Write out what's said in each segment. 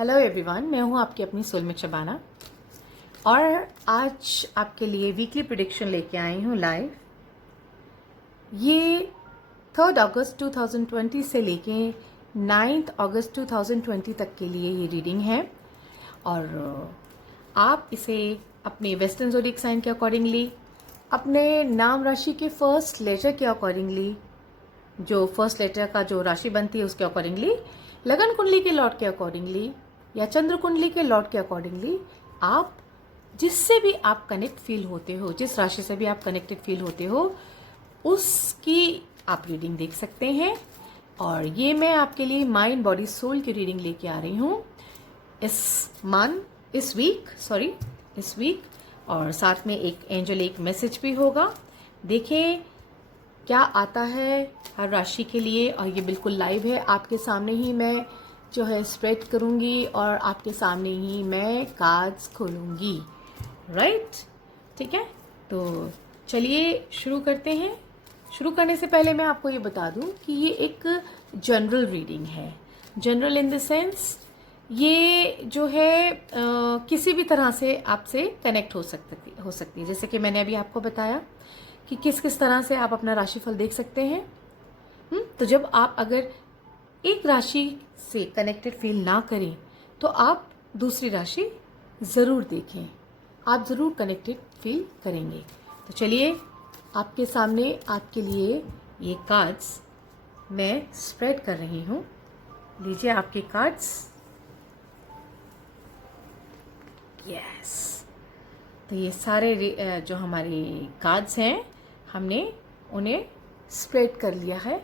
Hello everyone, मैं हूं आपकी अपनी सोलमेट शबाना और आज आपके लिए वीकली प्रेडिक्शन लेके आई हूं लाइव। ये 3 अगस्त 2020 से लेके 9 अगस्त 2020 तक के लिए ये रीडिंग है और आप इसे अपने वेस्टर्न ज़ोडिएक साइन के अकॉर्डिंगली, अपने नाम राशि के फर्स्ट लेटर के अकॉर्डिंगली, जो फर्स्ट लेटर का जो राशि बनती है उसके अकॉर्डिंगली, लगन कुंडली के लॉट के अकॉर्डिंगली या चंद्र कुंडली के लॉट के अकॉर्डिंगली, आप जिससे भी आप कनेक्ट फील होते हो, जिस राशि से भी आप कनेक्टेड फील होते हो, उसकी आप रीडिंग देख सकते हैं। और ये मैं आपके लिए माइंड बॉडी सोल की रीडिंग लेके आ रही हूँ इस वीक। और साथ में एक एंजल एक मैसेज भी होगा। देखें क्या आता है हर राशि के लिए। और ये बिल्कुल लाइव है, आपके सामने ही मैं जो है स्प्रेड करूँगी और आपके सामने ही मैं कार्ड्स खोलूँगी। राइट, ठीक है। तो चलिए शुरू करते हैं। शुरू करने से पहले मैं आपको ये बता दूं कि ये एक जनरल रीडिंग है। जनरल इन द सेंस ये जो है किसी भी तरह से आपसे कनेक्ट हो सकती है। जैसे कि मैंने अभी आपको बताया कि किस किस तरह से आप अपना राशिफल देख सकते हैं। तो जब आप अगर एक राशि से कनेक्टेड फील ना करें तो आप दूसरी राशि ज़रूर देखें, आप ज़रूर कनेक्टेड फील करेंगे। तो चलिए आपके सामने आपके लिए ये कार्ड्स मैं स्प्रेड कर रही हूँ। लीजिए आपके कार्ड्स। यस, तो ये सारे जो हमारे कार्ड्स हैं हमने उन्हें स्प्रेड कर लिया है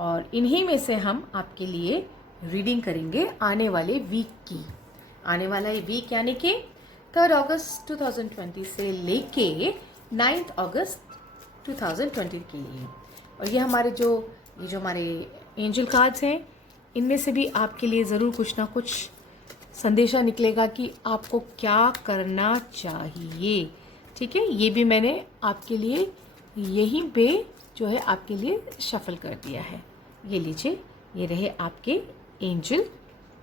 और इन्हीं में से हम आपके लिए रीडिंग करेंगे आने वाले वीक की। आने वाला ये वीक यानी कि 3 अगस्त 2020 से लेके 9 अगस्त 2020 के लिए। और ये हमारे एंजल कार्ड्स हैं, इनमें से भी आपके लिए ज़रूर कुछ ना कुछ संदेशा निकलेगा कि आपको क्या करना चाहिए। ठीक है, ये भी मैंने आपके लिए यहीं पे जो है आपके लिए शफल कर दिया है। ये लीजिए, ये रहे आपके एंजल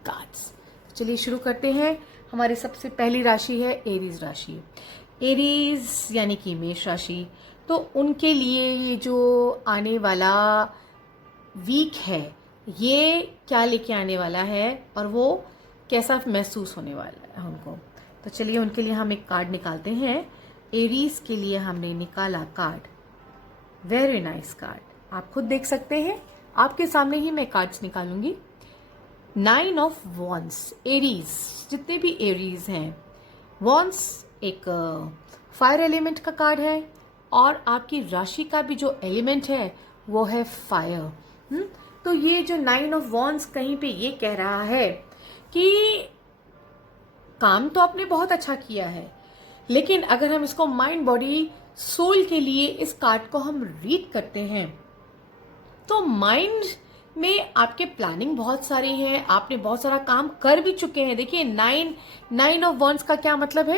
कार्ड्स। चलिए शुरू करते हैं। हमारी सबसे पहली राशि है एरीज राशि। एरीज यानी कि मेष राशि। तो उनके लिए ये जो आने वाला वीक है ये क्या लेके आने वाला है और वो कैसा महसूस होने वाला है उनको। तो चलिए उनके लिए हम एक कार्ड निकालते हैं। एरीज के लिए हमने निकाला कार्ड, वेरी नाइस कार्ड। आप खुद देख सकते हैं, आपके सामने ही मैं कार्ड्स निकालूंगी। 9 of wands. एरीज, जितने भी एरीज हैं, वॉन्स एक फायर एलिमेंट का कार्ड है और आपकी राशि का भी जो एलिमेंट है वो है फायर। तो ये जो 9 ऑफ वॉन्स कहीं पे ये कह रहा है कि काम तो आपने बहुत अच्छा किया है, लेकिन अगर हम इसको माइंड बॉडी सोल के लिए इस कार्ड को हम रीड करते हैं तो माइंड में आपके प्लानिंग बहुत सारी है, आपने बहुत सारा काम कर भी चुके हैं। देखिए 9 ऑफ वॉन्ड्स का क्या मतलब है,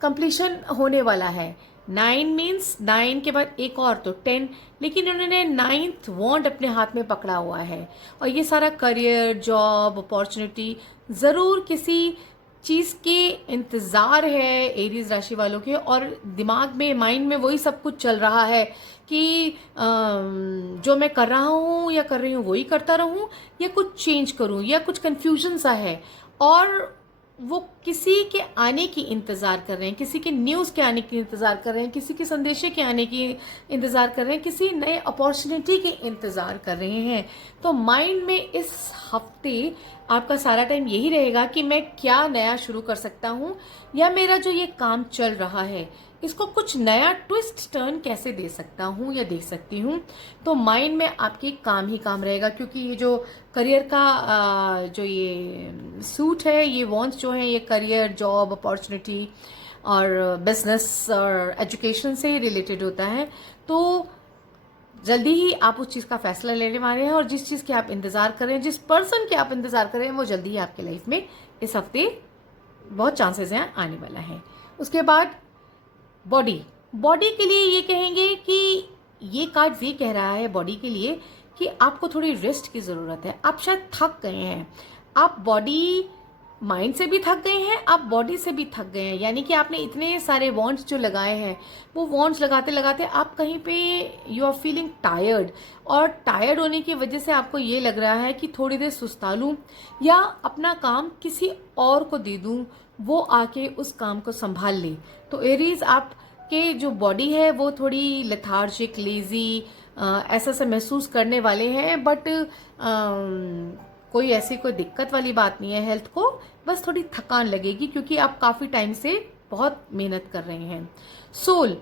कंप्लीशन होने वाला है। 9 मीन्स 9 के बाद एक और तो 10, लेकिन उन्होंने 9th वॉन्ड अपने हाथ में पकड़ा हुआ है। और ये सारा करियर, जॉब, अपॉर्चुनिटी, ज़रूर किसी चीज़ के इंतज़ार है एरीज राशि वालों के। और दिमाग में, माइंड में वही सब कुछ चल रहा है कि जो मैं कर रहा हूँ या कर रही हूँ वही करता रहूँ या कुछ चेंज करूँ, या कुछ कन्फ्यूजन सा है। और वो किसी के आने की इंतज़ार कर रहे हैं, किसी के न्यूज़ के आने की इंतज़ार कर रहे हैं, किसी के संदेशे के आने की इंतज़ार कर रहे हैं, किसी नए अपॉर्चुनिटी के इंतज़ार कर रहे हैं। तो माइंड में इस हफ्ते आपका सारा टाइम यही रहेगा कि मैं क्या नया शुरू कर सकता हूँ, या मेरा जो ये काम चल रहा है इसको कुछ नया ट्विस्ट टर्न कैसे दे सकता हूँ या दे सकती हूँ। तो माइंड में आपके काम ही काम रहेगा, क्योंकि ये जो करियर का जो ये सूट है, ये वॉन्ट्स जो है, ये करियर, जॉब, अपॉर्चुनिटी और बिजनेस और एजुकेशन से ही रिलेटेड होता है। तो जल्दी ही आप उस चीज़ का फैसला लेने वाले हैं और जिस चीज़ के आप इंतज़ार कर रहे हैं, जिस पर्सन के आप इंतज़ार कर रहे हैं, वो जल्दी ही आपके लाइफ में इस हफ्ते बहुत चांसेस हैं आने वाला है। उसके बाद बॉडी के लिए ये कहेंगे कि ये कार्ड ये कह रहा है बॉडी के लिए कि आपको थोड़ी रेस्ट की ज़रूरत है। आप शायद थक गए हैं, आप बॉडी माइंड से भी थक गए हैं, आप बॉडी से भी थक गए हैं, यानी कि आपने इतने सारे वॉन्ट्स जो लगाए हैं, वो वॉन्ट्स लगाते लगाते आप कहीं पे यू आर फीलिंग टायर्ड, और टायर्ड होने की वजह से आपको ये लग रहा है कि थोड़ी देर सुस्ता लूं या अपना काम किसी और को दे दूं, वो आके उस काम को संभाल ले। तो एरीज, आपके जो बॉडी है वो थोड़ी लेथार्जिक, लेजी ऐसा सा महसूस करने वाले हैं, बट कोई ऐसी कोई दिक्कत वाली बात नहीं है हेल्थ को, बस थोड़ी थकान लगेगी क्योंकि आप काफी टाइम से बहुत मेहनत कर रहे हैं। सोल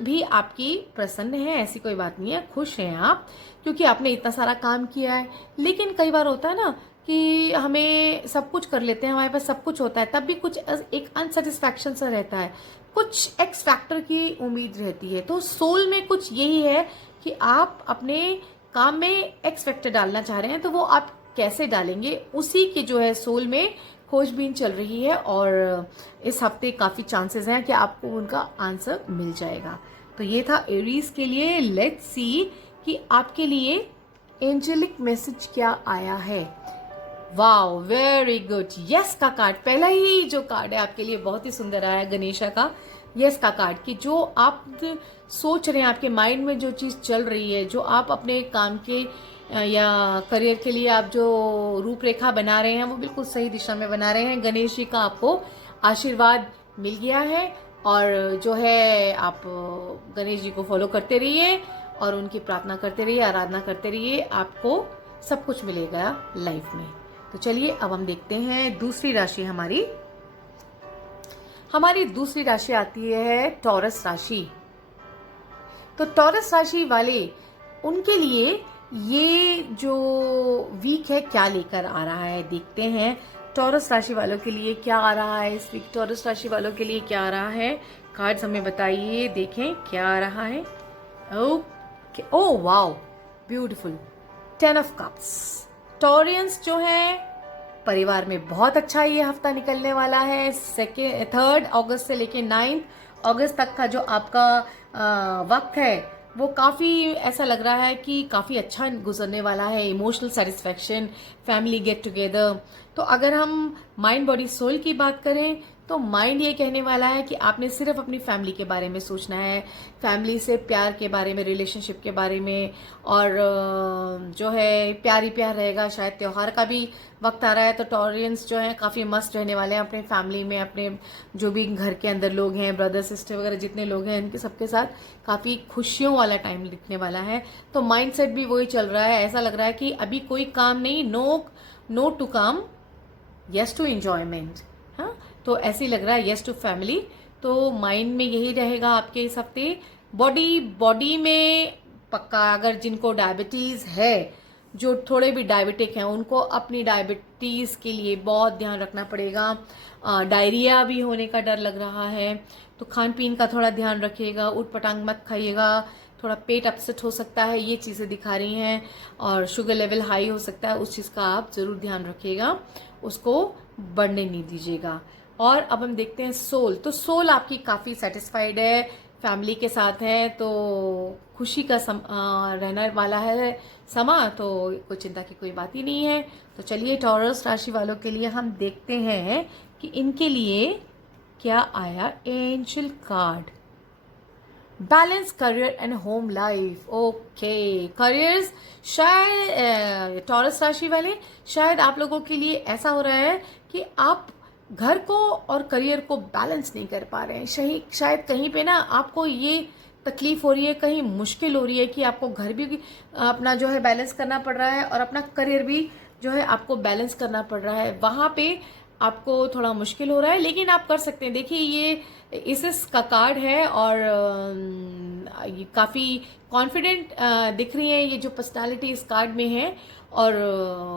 भी आपकी प्रसन्न है, ऐसी कोई बात नहीं है, खुश हैं आप क्योंकि आपने इतना सारा काम किया है। लेकिन कई बार होता है ना कि हमें सब कुछ कर लेते हैं, हमारे पास सब कुछ होता है, तब भी कुछ एक अनसेटिस्फैक्शन सा रहता है, कुछ एक्स फैक्टर की उम्मीद रहती है। तो सोल में कुछ यही है कि आप अपने काम में एक्स फैक्टर डालना चाह रहे हैं, तो वो आप कैसे डालेंगे, उसी के जो है सोल में खोजबीन चल रही है, और इस हफ्ते काफी चांसेस हैं कि आपको उनका आंसर मिल जाएगा। तो ये था एरीज के लिए। लेट्स सी कि आपके लिए एंजेलिक मैसेज क्या आया है। वाओ, वेरी गुड, यस का कार्ड, पहला ही जो कार्ड है आपके लिए बहुत ही सुंदर आया है, गणेशा का यस का कार्ड, कि जो आप सोच रहे हैं, आपके माइंड में जो चीज चल रही है, जो आप अपने काम के या करियर के लिए आप जो रूपरेखा बना रहे हैं, वो बिल्कुल सही दिशा में बना रहे हैं। गणेश जी का आपको आशीर्वाद मिल गया है, और जो है आप गणेश जी को फॉलो करते रहिए और उनकी प्रार्थना करते रहिए, आराधना करते रहिए, आपको सब कुछ मिलेगा लाइफ में। तो चलिए अब हम देखते हैं दूसरी राशि हमारी दूसरी राशि आती है टॉरस राशि। तो टॉरस राशि वाले, उनके लिए ये जो वीक है क्या लेकर आ रहा है, देखते हैं टॉरस राशि वालों के लिए क्या आ रहा है इस वीक। टॉरस राशि वालों के लिए क्या आ रहा है, कार्ड्स हमें बताइए, देखें क्या आ रहा है। Okay, oh wow, beautiful, 10 of cups. Taureans जो है, परिवार में बहुत अच्छा ये हफ्ता निकलने वाला है। 3 अगस्त से लेके 9 अगस्त तक का जो आपका वक्त है, वो काफी ऐसा लग रहा है कि काफी अच्छा गुजरने वाला है। Emotional satisfaction, family get together. तो अगर हम माइंड बॉडी सोल की बात करें, तो माइंड ये कहने वाला है कि आपने सिर्फ अपनी फैमिली के बारे में सोचना है, फैमिली से प्यार के बारे में, रिलेशनशिप के बारे में, और जो है प्यार ही प्यार रहेगा। शायद त्योहार का भी वक्त आ रहा है, तो टॉरियंस जो है काफी मस्त रहने वाले हैं अपने फैमिली में, अपने जो भी घर के अंदर लोग हैं, ब्रदर सिस्टर वगैरह जितने लोग हैं, इनके सबके साथ काफी खुशियों वाला टाइम दिखने वाला है। तो माइंडसेट भी वही चल रहा है, ऐसा लग रहा है कि अभी कोई काम नहीं, नो टू काम, यस टू एंजॉयमेंट। हाँ, तो ऐसे ही लग रहा है, यस टू फैमिली। तो माइंड में यही रहेगा आपके इस हफ्ते। बॉडी में पक्का, अगर जिनको डायबिटीज है, जो थोड़े भी डायबिटिक हैं, उनको अपनी डायबिटीज के लिए बहुत ध्यान रखना पड़ेगा। डायरिया भी होने का डर लग रहा है, तो खान पीन का थोड़ा ध्यान रखिएगा, उठ पटांग मत खाइएगा, थोड़ा पेट अपसेट हो सकता है, ये चीजें दिखा रही हैं। और शुगर लेवल हाई हो सकता है, उस चीज का आप जरूर ध्यान रखिएगा, उसको बढ़ने नहीं दीजिएगा। और अब हम देखते हैं सोल। तो सोल आपकी काफी सेटिस्फाइड है, फैमिली के साथ है, तो खुशी का रहने वाला है समा, तो कोई चिंता की कोई बात ही नहीं है। तो चलिए टॉरस राशि वालों के लिए हम देखते हैं कि इनके लिए क्या आया angel card. Balance career and home life. Okay, careers, शायद टॉरस राशि वाले, शायद आप लोगों के लिए ऐसा हो रहा है कि आप घर को और करियर को बैलेंस नहीं कर पा रहे हैं। शायद कहीं पे ना आपको ये तकलीफ हो रही है, कहीं मुश्किल हो रही है कि आपको घर भी अपना जो है बैलेंस करना पड़ रहा है और अपना करियर भी जो है आपको बैलेंस करना पड़ रहा है। वहां पे आपको थोड़ा मुश्किल हो रहा है, लेकिन आप कर सकते हैं। देखिए, ये इस का कार्ड है, और ये काफी कॉन्फिडेंट दिख रही है, ये जो पर्सनालिटी इस कार्ड में है। और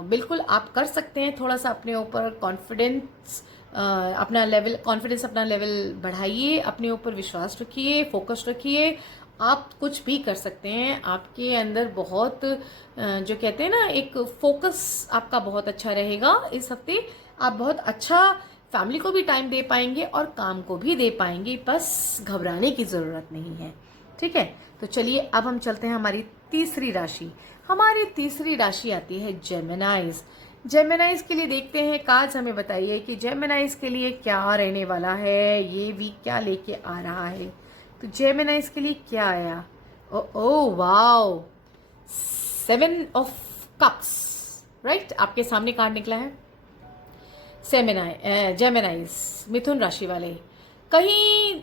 बिल्कुल आप कर सकते हैं, थोड़ा सा अपने ऊपर कॉन्फिडेंस अपना लेवल बढ़ाइए, अपने ऊपर विश्वास रखिए, फोकस रखिए, आप कुछ भी कर सकते हैं। आपके अंदर बहुत जो कहते हैं ना, एक फोकस आपका बहुत अच्छा रहेगा इस हफ्ते। आप बहुत अच्छा फैमिली को भी टाइम दे पाएंगे और काम को भी दे पाएंगे, बस घबराने की जरूरत नहीं है। ठीक है, तो चलिए अब हम चलते हैं हमारी तीसरी राशि। हमारी तीसरी राशि आती है जेमिनाइज। जेमिनाइज के लिए देखते हैं कार्ड्स, हमें बताइए कि जेमिनाइज के लिए क्या रहने वाला है, ये वीक क्या लेके आ रहा है। तो जेमिनाइज के लिए क्या आया? Oh wow, 7 of cups, right, आपके सामने कार्ड निकला है। जेमिनाइज, मिथुन राशि वाले, कहीं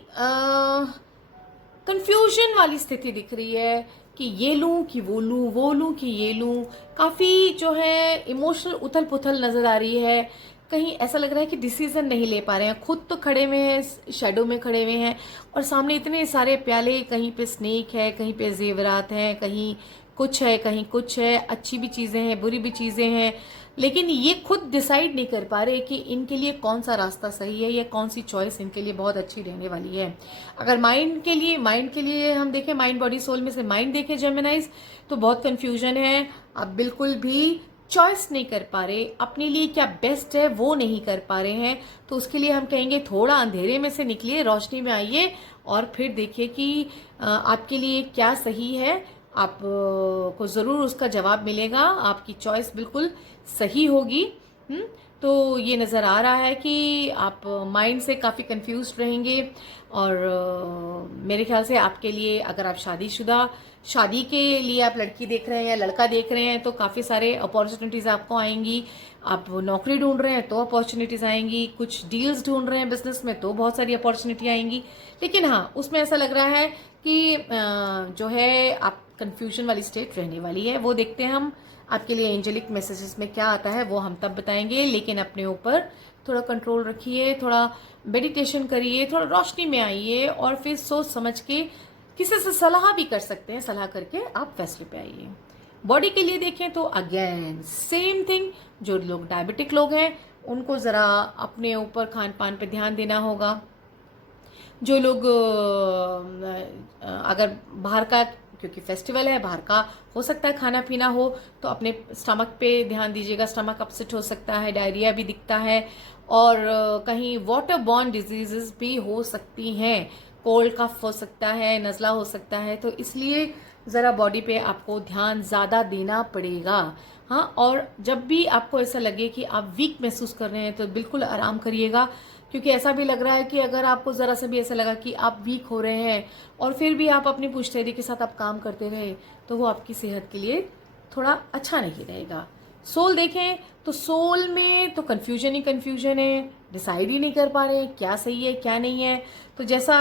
कंफ्यूजन वाली स्थिति दिख रही है कि ये लूं कि वो लूं, वो लूं कि ये लूं। काफ़ी जो है इमोशनल उथल पुथल नज़र आ रही है। कहीं ऐसा लग रहा है कि डिसीजन नहीं ले पा रहे हैं, खुद तो खड़े हुए हैं, शेडो में खड़े हुए हैं और सामने इतने सारे प्याले, कहीं पे स्नेक है, कहीं पे जेवरात हैं, कहीं कुछ है, कहीं कुछ है, अच्छी भी चीज़ें हैं, बुरी भी चीज़ें हैं, लेकिन ये खुद डिसाइड नहीं कर पा रहे कि इनके लिए कौन सा रास्ता सही है या कौन सी चॉइस इनके लिए बहुत अच्छी रहने वाली है। अगर माइंड के लिए हम देखें, माइंड बॉडी सोल में से माइंड देखें जेमिनाइज, तो बहुत कंफ्यूजन है। आप बिल्कुल भी चॉइस नहीं कर पा रहे, अपने लिए क्या बेस्ट है वो नहीं कर पा रहे हैं। तो उसके लिए हम कहेंगे थोड़ा अंधेरे में से निकलिए, रोशनी में आइए और फिर देखिए कि आपके लिए क्या सही है। आप को ज़रूर उसका जवाब मिलेगा, आपकी चॉइस बिल्कुल सही होगी। तो ये नज़र आ रहा है कि आप माइंड से काफ़ी कंफ्यूज रहेंगे और मेरे ख्याल से आपके लिए, अगर आप शादी के लिए आप लड़की देख रहे हैं या लड़का देख रहे हैं, तो काफ़ी सारे अपॉर्चुनिटीज़ आपको आएंगी। आप नौकरी ढूंढ रहे हैं तो अपॉर्चुनिटीज़ आएंगी, कुछ डील्स ढूंढ रहे हैं बिजनेस में तो बहुत सारी अपॉर्चुनिटी आएंगी। लेकिन हाँ, उसमें ऐसा लग रहा है कि जो है आप कंफ्यूजन वाली स्टेट रहने वाली है। वो देखते हैं हम आपके लिए एंजेलिक मैसेजेस में क्या आता है, वो हम तब बताएंगे। लेकिन अपने ऊपर थोड़ा कंट्रोल रखिए, थोड़ा मेडिटेशन करिए, थोड़ा रोशनी में आइए और फिर सोच समझ के किसी से सलाह भी कर सकते हैं, सलाह करके आप फैसले पे आइए। बॉडी के लिए देखें तो अगेन सेम थिंग, जो लोग डायबिटिक लोग हैं उनको ज़रा अपने ऊपर खान पान पे ध्यान देना होगा। जो लोग अगर बाहर का, क्योंकि फेस्टिवल है, बाहर का हो सकता है खाना पीना हो, तो अपने स्टमक पे ध्यान दीजिएगा। स्टमक अपसेट हो सकता है, डायरिया भी दिखता है और कहीं वाटर बॉर्न डिजीजेस भी हो सकती हैं, कोल्ड कफ हो सकता है, नज़ला हो सकता है। तो इसलिए ज़रा बॉडी पे आपको ध्यान ज़्यादा देना पड़ेगा। हाँ, और जब भी आपको ऐसा लगे कि आप वीक महसूस कर रहे हैं तो बिल्कुल आराम करिएगा, क्योंकि ऐसा भी लग रहा है कि अगर आपको ज़रा सा भी ऐसा लगा कि आप वीक हो रहे हैं और फिर भी आप अपनी पुश्तैदी के साथ आप काम करते रहे, तो वो आपकी सेहत के लिए थोड़ा अच्छा नहीं रहेगा। सोल देखें तो सोल में तो कन्फ्यूजन ही कन्फ्यूजन है, डिसाइड ही नहीं कर पा रहे हैं क्या सही है क्या नहीं है। तो जैसा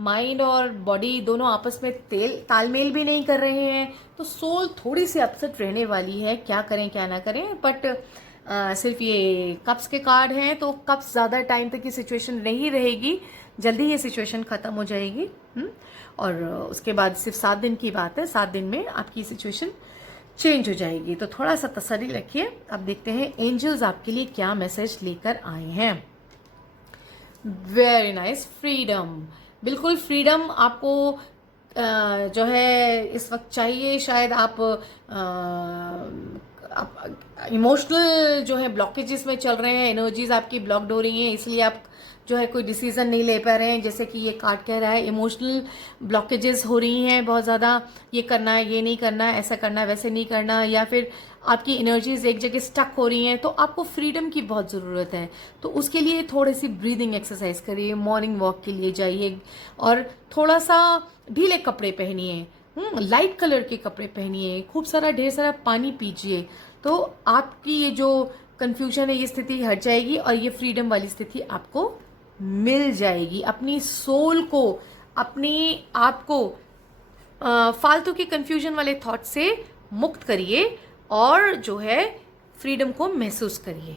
माइंड और बॉडी दोनों आपस में तालमेल भी नहीं कर रहे हैं, तो सोल थोड़ी सी अपसेट रहने वाली है, क्या करें क्या ना करें। बट सिर्फ ये कप्स के कार्ड हैं, तो कप्स ज़्यादा टाइम तक की सिचुएशन नहीं रहेगी, जल्दी ये सिचुएशन ख़त्म हो जाएगी। और उसके बाद सिर्फ 7 दिन की बात है, 7 दिन में आपकी सिचुएशन चेंज हो जाएगी। तो थोड़ा सा तसल्ली रखिए। अब देखते हैं एंजल्स आपके लिए क्या मैसेज लेकर आए हैं। वेरी नाइस, फ्रीडम, बिल्कुल फ्रीडम आपको जो है इस वक्त चाहिए। शायद आप इमोशनल जो है ब्लॉकेजेस में चल रहे हैं, एनर्जीज आपकी ब्लॉक्ड हो रही हैं, इसलिए आप जो है कोई डिसीजन नहीं ले पा रहे हैं। जैसे कि ये कार्ड कह रहा है इमोशनल ब्लॉकेजेस हो रही हैं बहुत ज़्यादा, ये करना है, ये नहीं करना है, ऐसा करना है, वैसे नहीं करना, या फिर आपकी एनर्जीज एक जगह स्टक हो रही हैं। तो आपको फ्रीडम की बहुत ज़रूरत है। तो उसके लिए थोड़ी सी ब्रीदिंग एक्सरसाइज करिए, मॉर्निंग वॉक के लिए जाइए और थोड़ा सा ढीले कपड़े पहनिए, लाइट कलर के कपड़े पहनिए, खूब सारा ढेर सारा पानी पीजिए। तो आपकी ये जो कंफ्यूजन है, ये स्थिति हट जाएगी और ये फ्रीडम वाली स्थिति आपको मिल जाएगी। अपनी सोल को, अपने आप को फालतू के कंफ्यूजन वाले थॉट से मुक्त करिए और जो है फ्रीडम को महसूस करिए।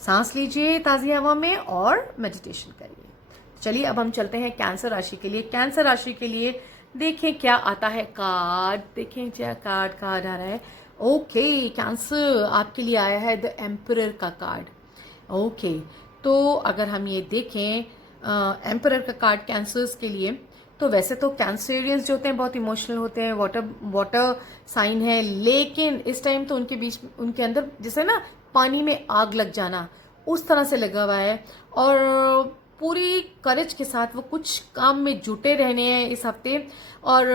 सांस लीजिए ताज़ी हवा में और मेडिटेशन करिए। चलिए अब हम चलते हैं कैंसर राशि के लिए। कैंसर राशि के लिए देखें क्या आता है कार्ड, देखें क्या कार्ड आ रहा है। ओके, कैंसर आपके लिए आया है द एम्परर का कार्ड। ओके, तो अगर हम ये देखें एम्परर का कार्ड कैंसर्स के लिए, तो वैसे तो कैंसरियंस जो होते हैं बहुत इमोशनल होते हैं, वाटर साइन है, लेकिन इस टाइम तो उनके बीच, उनके अंदर जैसे ना पानी में आग लग जाना उस तरह से लगा हुआ है और पूरी करेज के साथ वो कुछ काम में जुटे रहने हैं इस हफ्ते। और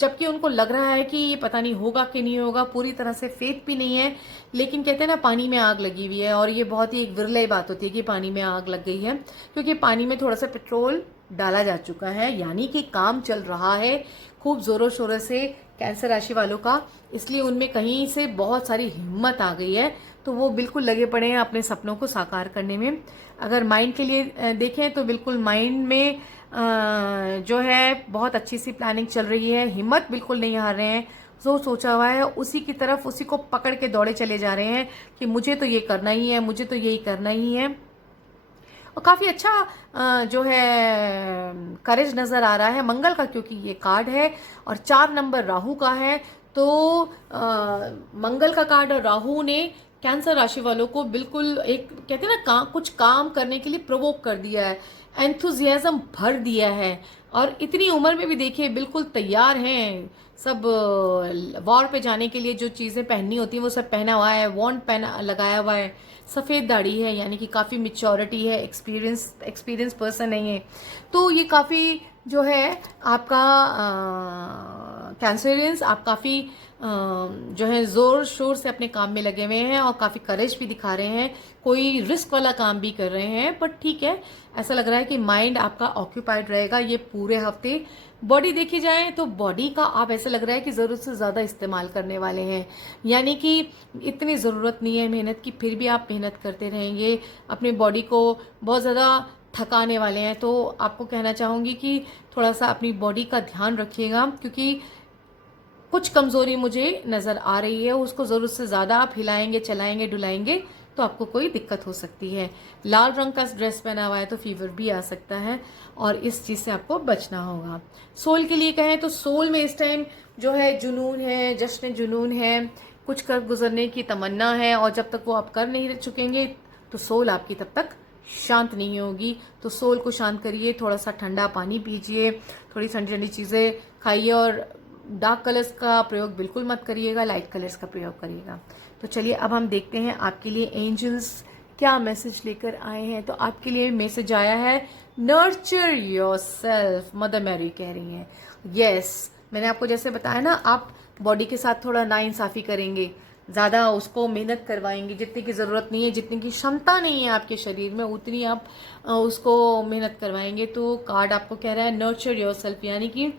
जबकि उनको लग रहा है कि ये पता नहीं होगा कि नहीं होगा, पूरी तरह से फेथ भी नहीं है, लेकिन कहते हैं ना पानी में आग लगी हुई है। और ये बहुत ही एक विरले बात होती है कि पानी में आग लग गई है, क्योंकि पानी में थोड़ा सा पेट्रोल डाला जा चुका है, यानी कि काम चल रहा है खूब जोरों शोरों से कैंसर राशि वालों का। इसलिए उनमें कहीं से बहुत सारी हिम्मत आ गई है, तो वो बिल्कुल लगे पड़े हैं अपने सपनों को साकार करने में। अगर माइंड के लिए देखें तो बिल्कुल माइंड में जो है बहुत अच्छी सी प्लानिंग चल रही है, हिम्मत बिल्कुल नहीं हार रहे हैं। जो सोचा हुआ है उसी की तरफ, उसी को पकड़ के दौड़े चले जा रहे हैं कि मुझे तो ये करना ही है, मुझे तो यही करना ही है। और काफ़ी अच्छा जो है करेज नज़र आ रहा है मंगल का, क्योंकि ये कार्ड है और 4 नंबर राहु का है। तो मंगल का कार्ड और राहु ने कैंसर राशि वालों को बिल्कुल एक कहते हैं ना कुछ काम करने के लिए प्रोवोक कर दिया है, एंथुजियाज्म भर दिया है। और इतनी उम्र में भी देखिए बिल्कुल तैयार हैं सब वॉर पे जाने के लिए। जो चीज़ें पहननी होती हैं वो सब पहना हुआ है, वॉन्ट पहना लगाया हुआ है, सफ़ेद दाढ़ी है, यानी कि काफ़ी मैच्योरिटी है, एक्सपीरियंस पर्सन है ये। तो ये काफ़ी जो है आपका कैंसरियंस, आप काफ़ी जो है ज़ोर शोर से अपने काम में लगे हुए हैं और काफ़ी करेज भी दिखा रहे हैं, कोई रिस्क वाला काम भी कर रहे हैं। बट ठीक है, ऐसा लग रहा है कि माइंड आपका ऑक्यूपाइड रहेगा ये पूरे हफ्ते। बॉडी देखी जाए तो बॉडी का आप ऐसा लग रहा है कि ज़रूरत से ज़्यादा इस्तेमाल करने वाले हैं, यानी कि इतनी ज़रूरत नहीं है मेहनत की, फिर भी आप मेहनत करते रहेंगे, अपनी बॉडी को बहुत ज़्यादा थकाने वाले हैं। तो आपको कहना चाहूँगी कि थोड़ा सा अपनी बॉडी का ध्यान रखिएगा, क्योंकि कुछ कमज़ोरी मुझे नज़र आ रही है, उसको ज़रूरत से ज़्यादा आप हिलाएंगे, चलाएंगे, डुलाएंगे तो आपको कोई दिक्कत हो सकती है। लाल रंग का ड्रेस पहना हुआ है तो फीवर भी आ सकता है, और इस चीज़ से आपको बचना होगा। सोल के लिए कहें तो सोल में इस टाइम जो है जुनून है, जश्न जुनून है, कुछ कर गुजरने की तमन्ना है, और जब तक वो आप कर नहीं चुकेंगे तो सोल आपकी तब तक शांत नहीं होगी। तो सोल को शांत करिए, थोड़ा सा ठंडा पानी पीजिए, थोड़ी ठंडी ठंडी चीज़ें खाइए, और डार्क कलर्स का प्रयोग बिल्कुल मत करिएगा, लाइट कलर्स का प्रयोग करिएगा। तो चलिए अब हम देखते हैं आपके लिए एंजल्स क्या मैसेज लेकर आए हैं। तो आपके लिए मैसेज आया है, नर्चर योरसेल्फ, मदर मैरी कह रही हैं। यस, मैंने आपको जैसे बताया ना, आप बॉडी के साथ थोड़ा नाइंसाफ़ी करेंगे, ज़्यादा उसको मेहनत करवाएंगे, जितनी की ज़रूरत नहीं है, जितनी की क्षमता नहीं है आपके शरीर में, उतनी आप उसको मेहनत करवाएंगे। तो कार्ड आपको कह रहा है नर्चर योरसेल्फ, यानी कि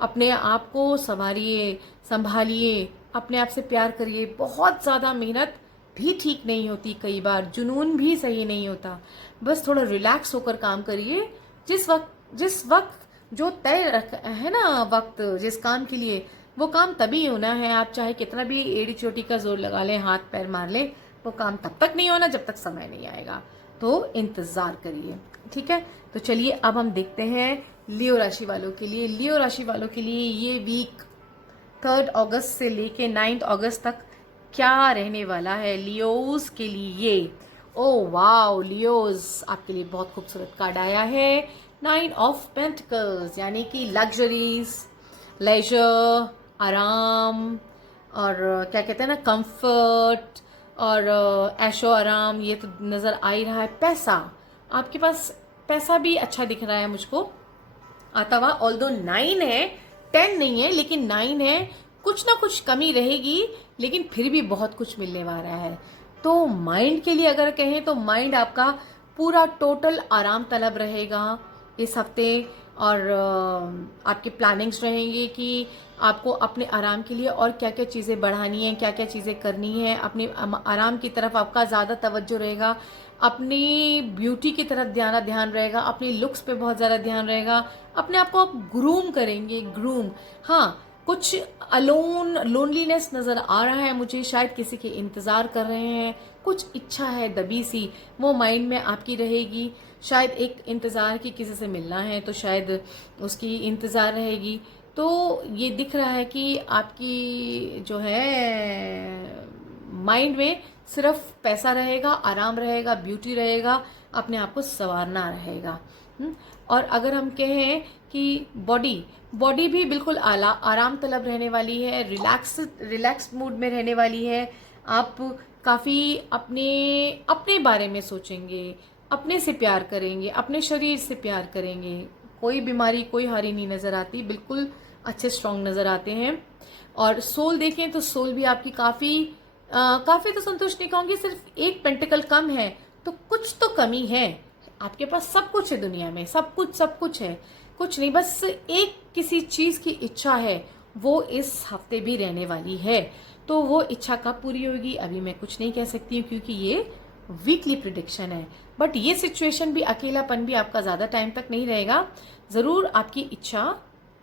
अपने आप को संवारिए, संभालिए, अपने आप से प्यार करिए। बहुत ज़्यादा मेहनत भी ठीक नहीं होती, कई बार जुनून भी सही नहीं होता, बस थोड़ा रिलैक्स होकर काम करिए। जिस वक्त जो तय है ना वक्त जिस काम के लिए, वो काम तभी होना है। आप चाहे कितना भी एड़ी चोटी का जोर लगा लें, हाथ पैर मार लें, वो काम तब तक नहीं होना जब तक समय नहीं आएगा। तो इंतज़ार करिए, ठीक है। तो चलिए अब हम देखते हैं लियो राशि वालों के लिए। लियो राशि वालों के लिए ये वीक 3 अगस्त से लेके 9 अगस्त तक क्या रहने वाला है लियोज के लिए। ओ वाओ लियोज, आपके लिए बहुत खूबसूरत कार्ड आया है, 9 ऑफ पेंटिकल्स, यानी कि लग्जरीज, लेजर, आराम, और क्या कहते हैं ना कंफर्ट, और ऐशो आराम, ये तो नज़र आ ही रहा है। पैसा, आपके पास पैसा भी अच्छा दिख रहा है मुझको आता हुआ, ऑल्दो 9 है, 10 नहीं है, लेकिन 9 है। कुछ ना कुछ कमी रहेगी, लेकिन फिर भी बहुत कुछ मिलने वाला है। तो माइंड के लिए अगर कहें तो माइंड आपका पूरा टोटल आराम तलब रहेगा इस हफ्ते, और आपकी प्लानिंग्स रहेंगी कि आपको अपने आराम के लिए और क्या क्या चीज़ें बढ़ानी है, क्या क्या चीज़ें करनी है। अपने आराम की तरफ आपका ज़्यादा तवज्जो रहेगा, अपनी ब्यूटी की तरफ ध्यान रहेगा, अपनी लुक्स पे बहुत ज़्यादा ध्यान रहेगा, अपने आप को आप ग्रूम करेंगे, ग्रूम। हाँ, कुछ अलोन लोनलीनेस नज़र आ रहा है मुझे, शायद किसी के इंतज़ार कर रहे हैं, कुछ इच्छा है दबी सी, वो माइंड में आपकी रहेगी। शायद एक इंतज़ार की, किसी से मिलना है तो शायद उसकी इंतज़ार रहेगी। तो ये दिख रहा है कि आपकी जो है माइंड में सिर्फ पैसा रहेगा, आराम रहेगा, ब्यूटी रहेगा, अपने आप को संवारना रहेगा। और अगर हम कहें कि बॉडी भी बिल्कुल आराम तलब रहने वाली है, रिलैक्स मूड में रहने वाली है। आप काफ़ी अपने बारे में सोचेंगे, अपने से प्यार करेंगे, अपने शरीर से प्यार करेंगे, कोई बीमारी कोई हारी नहीं नजर आती, बिल्कुल अच्छे स्ट्रांग नजर आते हैं। और सोल देखें तो सोल भी आपकी काफी तो संतुष्ट नहीं कहूंगी, सिर्फ एक पेंटिकल कम है, तो कुछ तो कमी है। आपके पास सब कुछ है दुनिया में, सब कुछ है, कुछ नहीं, बस एक किसी चीज की इच्छा है, वो इस हफ्ते भी रहने वाली है। तो वो इच्छा कब पूरी होगी अभी मैं कुछ नहीं कह सकती हूँ, क्योंकि ये वीकली प्रिडिक्शन है। बट ये सिचुएशन भी, अकेलापन भी आपका ज्यादा टाइम तक नहीं रहेगा। जरूर आपकी इच्छा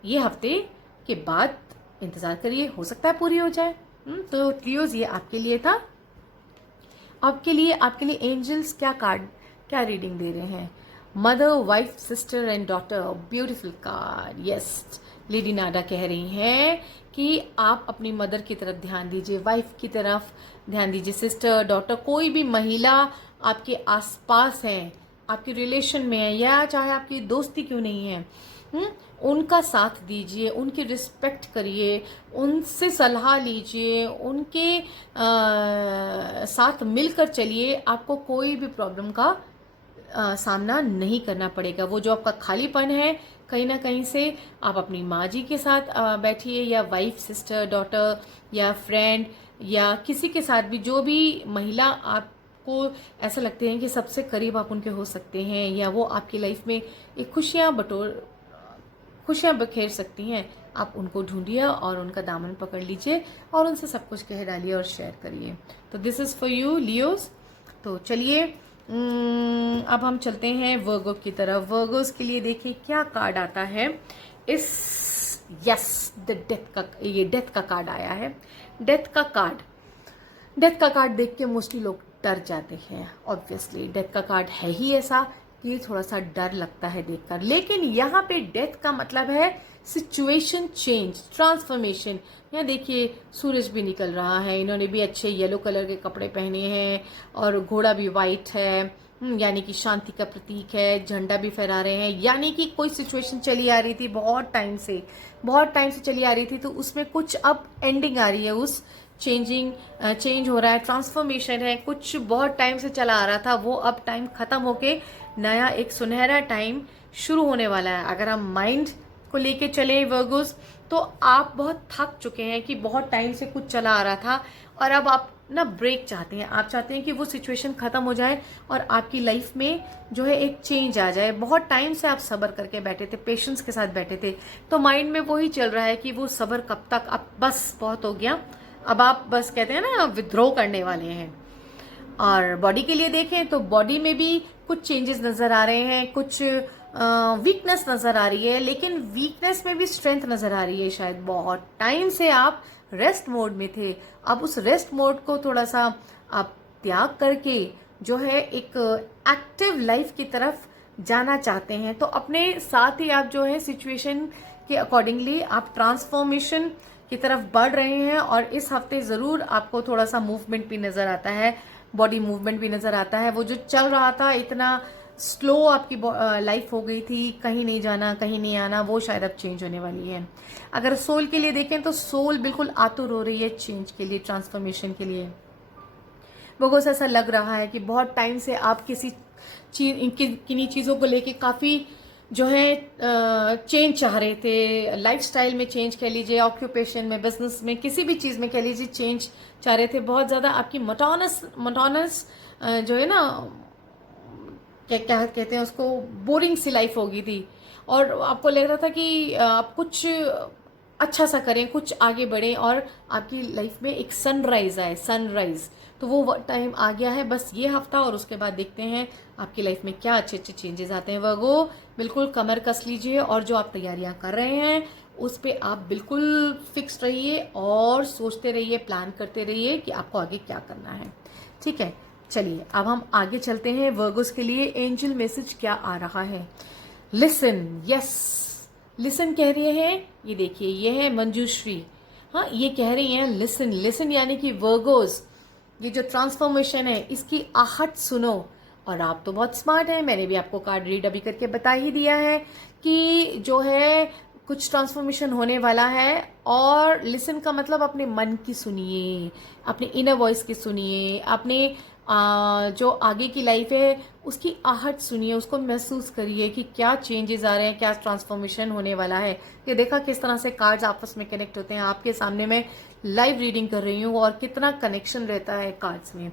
ये हफ्ते के बाद, इंतजार करिए, हो सकता है पूरी हो जाए। तो लियोज ये आपके लिए था। आपके लिए एंजल्स क्या रीडिंग दे रहे हैं? Mother, wife, sister and daughter, beautiful card. Yes, lady नाडा कह रही हैं कि आप अपनी मदर की तरफ ध्यान दीजिए, वाइफ की तरफ ध्यान दीजिए, सिस्टर, डॉटर, कोई भी महिला आपके आसपास है, आपके रिलेशन में है, या चाहे आपकी दोस्ती क्यों नहीं है, उनका साथ दीजिए, उनकी रिस्पेक्ट करिए, उनसे सलाह लीजिए, उनके साथ मिलकर चलिए। आपको कोई भी प्रॉब्लम का सामना नहीं करना पड़ेगा। वो जो आपका खालीपन है, कहीं ना कहीं से आप अपनी माँ जी के साथ बैठिए, या वाइफ, सिस्टर, डॉटर, या फ्रेंड, या किसी के साथ भी, जो भी महिला आपको ऐसा लगते हैं कि सबसे करीब आप उनके हो सकते हैं, या वो आपकी लाइफ में एक खुशियां बखेर सकती हैं, आप उनको ढूंढिए और उनका दामन पकड़ लीजिए और उनसे सब कुछ कह डालिए और शेयर करिए। तो this is for you Leos. तो चलिए अब हम चलते हैं वर्गो की तरफ। वर्गोस के लिए देखिए क्या कार्ड आता है। डेथ का कार्ड आया है। डेथ का कार्ड देख के मोस्टली लोग डर जाते हैं। ऑब्वियसली डेथ का कार्ड है ही ऐसा कि थोड़ा सा डर लगता है देखकर, लेकिन यहाँ पे डेथ का मतलब है सिचुएशन चेंज, ट्रांसफॉर्मेशन। यहाँ देखिए सूरज भी निकल रहा है, इन्होंने भी अच्छे येलो कलर के कपड़े पहने हैं और घोड़ा भी वाइट है, यानी कि शांति का प्रतीक है। झंडा भी फहरा रहे हैं, यानी कि कोई सिचुएशन चली आ रही थी बहुत टाइम से चली आ रही थी, तो उसमें कुछ अब एंडिंग आ रही है, उस चेंज हो रहा है, ट्रांसफॉर्मेशन है। कुछ बहुत टाइम से चला आ रहा था, वो अब टाइम खत्म होके नया एक सुनहरा टाइम शुरू होने वाला है। अगर हम माइंड को लेके चले वर्गोस, तो आप बहुत थक चुके हैं कि बहुत टाइम से कुछ चला आ रहा था और अब आप ना ब्रेक चाहते हैं। आप चाहते हैं कि वो सिचुएशन खत्म हो जाए और आपकी लाइफ में जो है एक चेंज आ जाए। बहुत टाइम से आप सब्र करके बैठे थे, पेशेंस के साथ बैठे थे, तो माइंड में वही चल रहा है कि वो सब्र कब तक, अब बस बहुत हो गया, अब आप बस कहते हैं ना विद्रोह करने वाले हैं। और बॉडी के लिए देखें तो बॉडी में भी कुछ चेंजेस नजर आ रहे हैं, कुछ वीकनेस नजर आ रही है, लेकिन वीकनेस में भी स्ट्रेंथ नजर आ रही है। शायद बहुत टाइम से आप रेस्ट मोड में थे, अब उस रेस्ट मोड को थोड़ा सा आप त्याग करके जो है एक एक्टिव लाइफ की तरफ जाना चाहते हैं। तो अपने साथ ही आप जो है सिचुएशन के अकॉर्डिंगली आप ट्रांसफॉर्मेशन की तरफ बढ़ रहे हैं। और इस हफ्ते जरूर आपको थोड़ा सा मूवमेंट भी नजर आता है, बॉडी मूवमेंट भी नजर आता है। वो जो चल रहा था, इतना स्लो आपकी लाइफ हो गई थी, कहीं नहीं जाना कहीं नहीं आना, वो शायद अब चेंज होने वाली है। अगर सोल के लिए देखें तो सोल बिल्कुल आतुर हो रही है चेंज के लिए, ट्रांसफॉर्मेशन के लिए। वो ऐसा लग रहा है कि बहुत टाइम से आप किन्हीं चीजों को लेके काफी जो है चेंज चाह रहे थे। लाइफस्टाइल में चेंज कह लीजिए, ऑक्यूपेशन में, बिजनेस में, किसी भी चीज में कह लीजिए चेंज चाह रहे थे। बहुत ज्यादा आपकी मोनोटोनस जो है ना, क्या कहते हैं उसको, बोरिंग सी लाइफ हो गई थी और आपको लग रहा था कि आप कुछ अच्छा सा करें, कुछ आगे बढ़ें और आपकी लाइफ में एक सनराइज आए, सनराइज। तो वो टाइम आ गया है, बस ये हफ्ता, और उसके बाद देखते हैं आपकी लाइफ में क्या अच्छे अच्छे चेंजेस आते हैं। वर्गो बिल्कुल कमर कस लीजिए और जो आप तैयारियां कर रहे हैं उस पे आप बिल्कुल फिक्स रहिए और सोचते रहिए, प्लान करते रहिए कि आपको आगे क्या करना है। ठीक है, चलिए अब हम आगे चलते हैं। वर्गोस के लिए एंजल मैसेज क्या आ रहा है? लिसन, यस, लिसन कह रहे हैं। ये देखिए, ये है मंजूश्री। हाँ, ये कह रही हैं लिसन। लिसन यानी कि वर्गोस, ये जो ट्रांसफॉर्मेशन है इसकी आहट सुनो। और आप तो बहुत स्मार्ट हैं, मैंने भी आपको कार्ड रीड अभी करके बता ही दिया है कि जो है कुछ ट्रांसफॉर्मेशन होने वाला है। और लिसन का मतलब अपने मन की सुनिए, अपने इनर वॉइस की सुनिए, अपने जो आगे की लाइफ है उसकी आहट सुनिए, उसको महसूस करिए कि क्या चेंजेस आ रहे हैं, क्या ट्रांसफॉर्मेशन होने वाला है। ये देखा किस तरह से कार्ड्स आपस में कनेक्ट होते हैं। आपके सामने मैं लाइव रीडिंग कर रही हूँ और कितना कनेक्शन रहता है कार्ड्स में।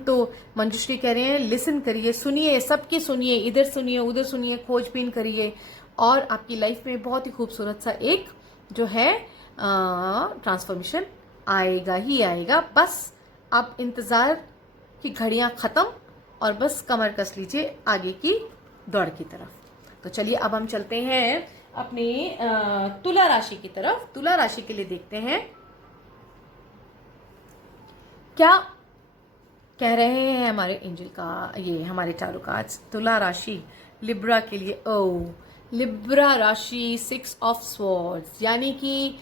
तो मंजुश्री कह रहे हैं लिसन करिए, सुनिए, सबकी सुनिए, इधर सुनिए उधर सुनिए, खोजबीन करिए और आपकी लाइफ में बहुत ही खूबसूरत सा एक जो है ट्रांसफॉर्मेशन आएगा ही आएगा। बस आप इंतज़ार की घड़ियां ख़त्म और बस कमर कस लीजिए आगे की दौड़ की तरफ। तो चलिए अब हम चलते हैं अपने तुला राशि की तरफ। तुला राशि के लिए देखते हैं क्या कह रहे हैं हमारे एंजल का, ये हमारे टारो कार्ड्स तुला राशि लिब्रा के लिए। ओ लिब्रा राशि 6 ऑफ स्वॉर्ड्स, यानी कि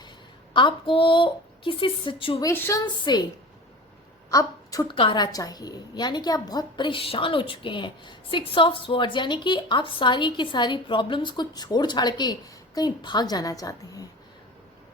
आपको किसी सिचुएशन से अब छुटकारा चाहिए, यानी कि आप बहुत परेशान हो चुके हैं। 6 ऑफ स्वॉर्ड्स यानी कि आप सारी की सारी प्रॉब्लम्स को छोड़ छाड़ के कहीं भाग जाना चाहते हैं।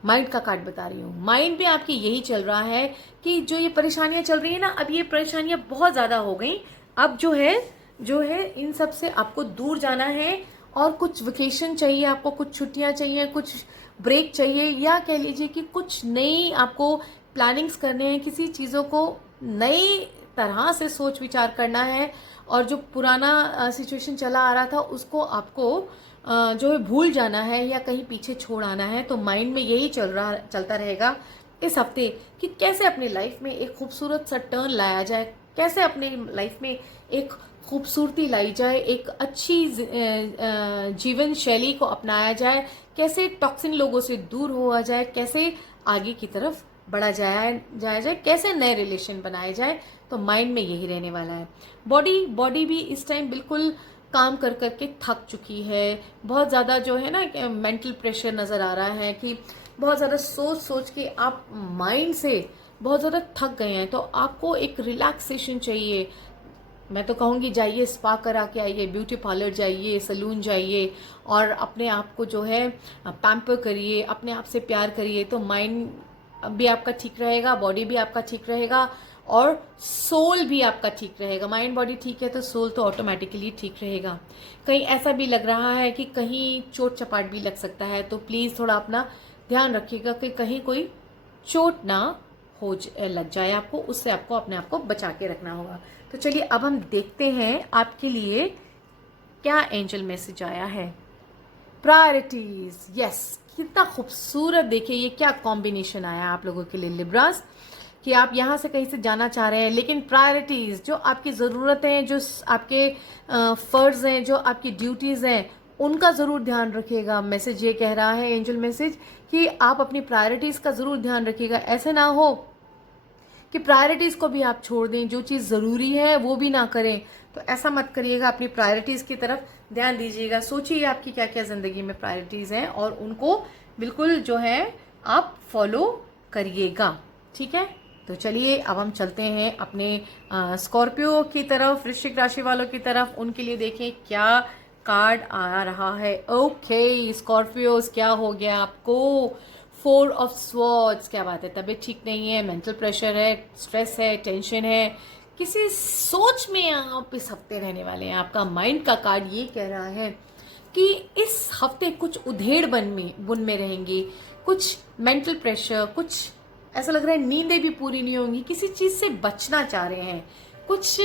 माइंड का कार्ड बता रही हूँ, माइंड में आपकी यही चल रहा है कि जो ये परेशानियां चल रही है ना, अब ये परेशानियां बहुत ज्यादा हो गई। अब जो है इन सब से आपको दूर जाना है और कुछ वेकेशन चाहिए, आपको कुछ छुट्टियां चाहिए, कुछ ब्रेक चाहिए, या कह लीजिए कि कुछ नई आपको प्लानिंग्स करने हैं, किसी चीज़ों को नई तरह से सोच विचार करना है और जो पुराना सिचुएशन चला आ रहा था उसको आपको जो है भूल जाना है या कहीं पीछे छोड़ आना है। तो माइंड में यही चलता रहेगा इस हफ्ते कि कैसे अपनी लाइफ में एक खूबसूरत सा टर्न लाया जाए, कैसे अपनी लाइफ में एक खूबसूरती लाई जाए, एक अच्छी जीवन शैली को अपनाया जाए, कैसे टॉक्सिन लोगों से दूर हुआ जाए, कैसे आगे की तरफ बढ़ा जाए, कैसे नए रिलेशन बनाए जाए। तो माइंड में यही रहने वाला है। बॉडी भी इस टाइम बिल्कुल काम कर करके थक चुकी है। बहुत ज़्यादा जो है ना मेंटल प्रेशर नज़र आ रहा है कि बहुत ज़्यादा सोच के आप माइंड से बहुत ज़्यादा थक गए हैं। तो आपको एक रिलैक्सेशन चाहिए। मैं तो कहूँगी जाइए स्पा करा के आइए, ब्यूटी पार्लर जाइए, सलून जाइए और अपने आप को जो है पैम्पर करिए, अपने आप से प्यार करिए। तो माइंड भी आपका ठीक रहेगा, बॉडी भी आपका ठीक रहेगा और सोल भी आपका ठीक रहेगा। माइंड बॉडी ठीक है तो सोल तो ऑटोमेटिकली ठीक रहेगा। कहीं ऐसा भी लग रहा है कि कहीं चोट चपाट भी लग सकता है, तो प्लीज़ थोड़ा अपना ध्यान रखिएगा कि कहीं कोई चोट ना लग जाए आपको, उससे आपको अपने आप को बचा के रखना होगा। तो चलिए अब हम देखते हैं आपके लिए क्या एंजल मैसेज आया है। प्रायोरिटीज, यस, कितना खूबसूरत, देखिए ये क्या कॉम्बिनेशन आया आप लोगों के लिए लिब्रास, कि आप यहाँ से कहीं से जाना चाह रहे हैं लेकिन प्रायोरिटीज, जो आपकी ज़रूरतें हैं, जो आपके फ़र्ज़ हैं, जो आपकी ड्यूटीज़ हैं, उनका ज़रूर ध्यान रखिएगा। मैसेज ये कह रहा है एंजल मैसेज कि आप अपनी प्रायोरिटीज़ का ज़रूर ध्यान रखिएगा। ऐसे ना हो कि प्रायोरिटीज़ को भी आप छोड़ दें, जो चीज़ ज़रूरी है वो भी ना करें। तो ऐसा मत करिएगा, अपनी प्रायोरिटीज़ की तरफ ध्यान दीजिएगा। सोचिए आपकी क्या क्या ज़िंदगी में प्रायोरिटीज़ हैं और उनको बिल्कुल जो है आप फॉलो करिएगा, ठीक है। तो चलिए अब हम चलते हैं अपने स्कॉर्पियो की तरफ, वृश्चिक राशि वालों की तरफ। उनके लिए देखें क्या कार्ड आ रहा है। ओके स्कॉर्पियोस, क्या हो गया आपको? 4 ऑफ स्वॉर्ड्स, क्या बात है, तबीयत ठीक नहीं है, मेंटल प्रेशर है, स्ट्रेस है, टेंशन है, किसी सोच में आप इस हफ्ते रहने वाले हैं। आपका माइंड का कार्ड ये कह रहा है कि इस हफ्ते कुछ उधेड़ बुन में रहेंगी, कुछ मेंटल प्रेशर, कुछ ऐसा लग रहा है नींदें भी पूरी नहीं होंगी, किसी चीज से बचना चाह रहे हैं, कुछ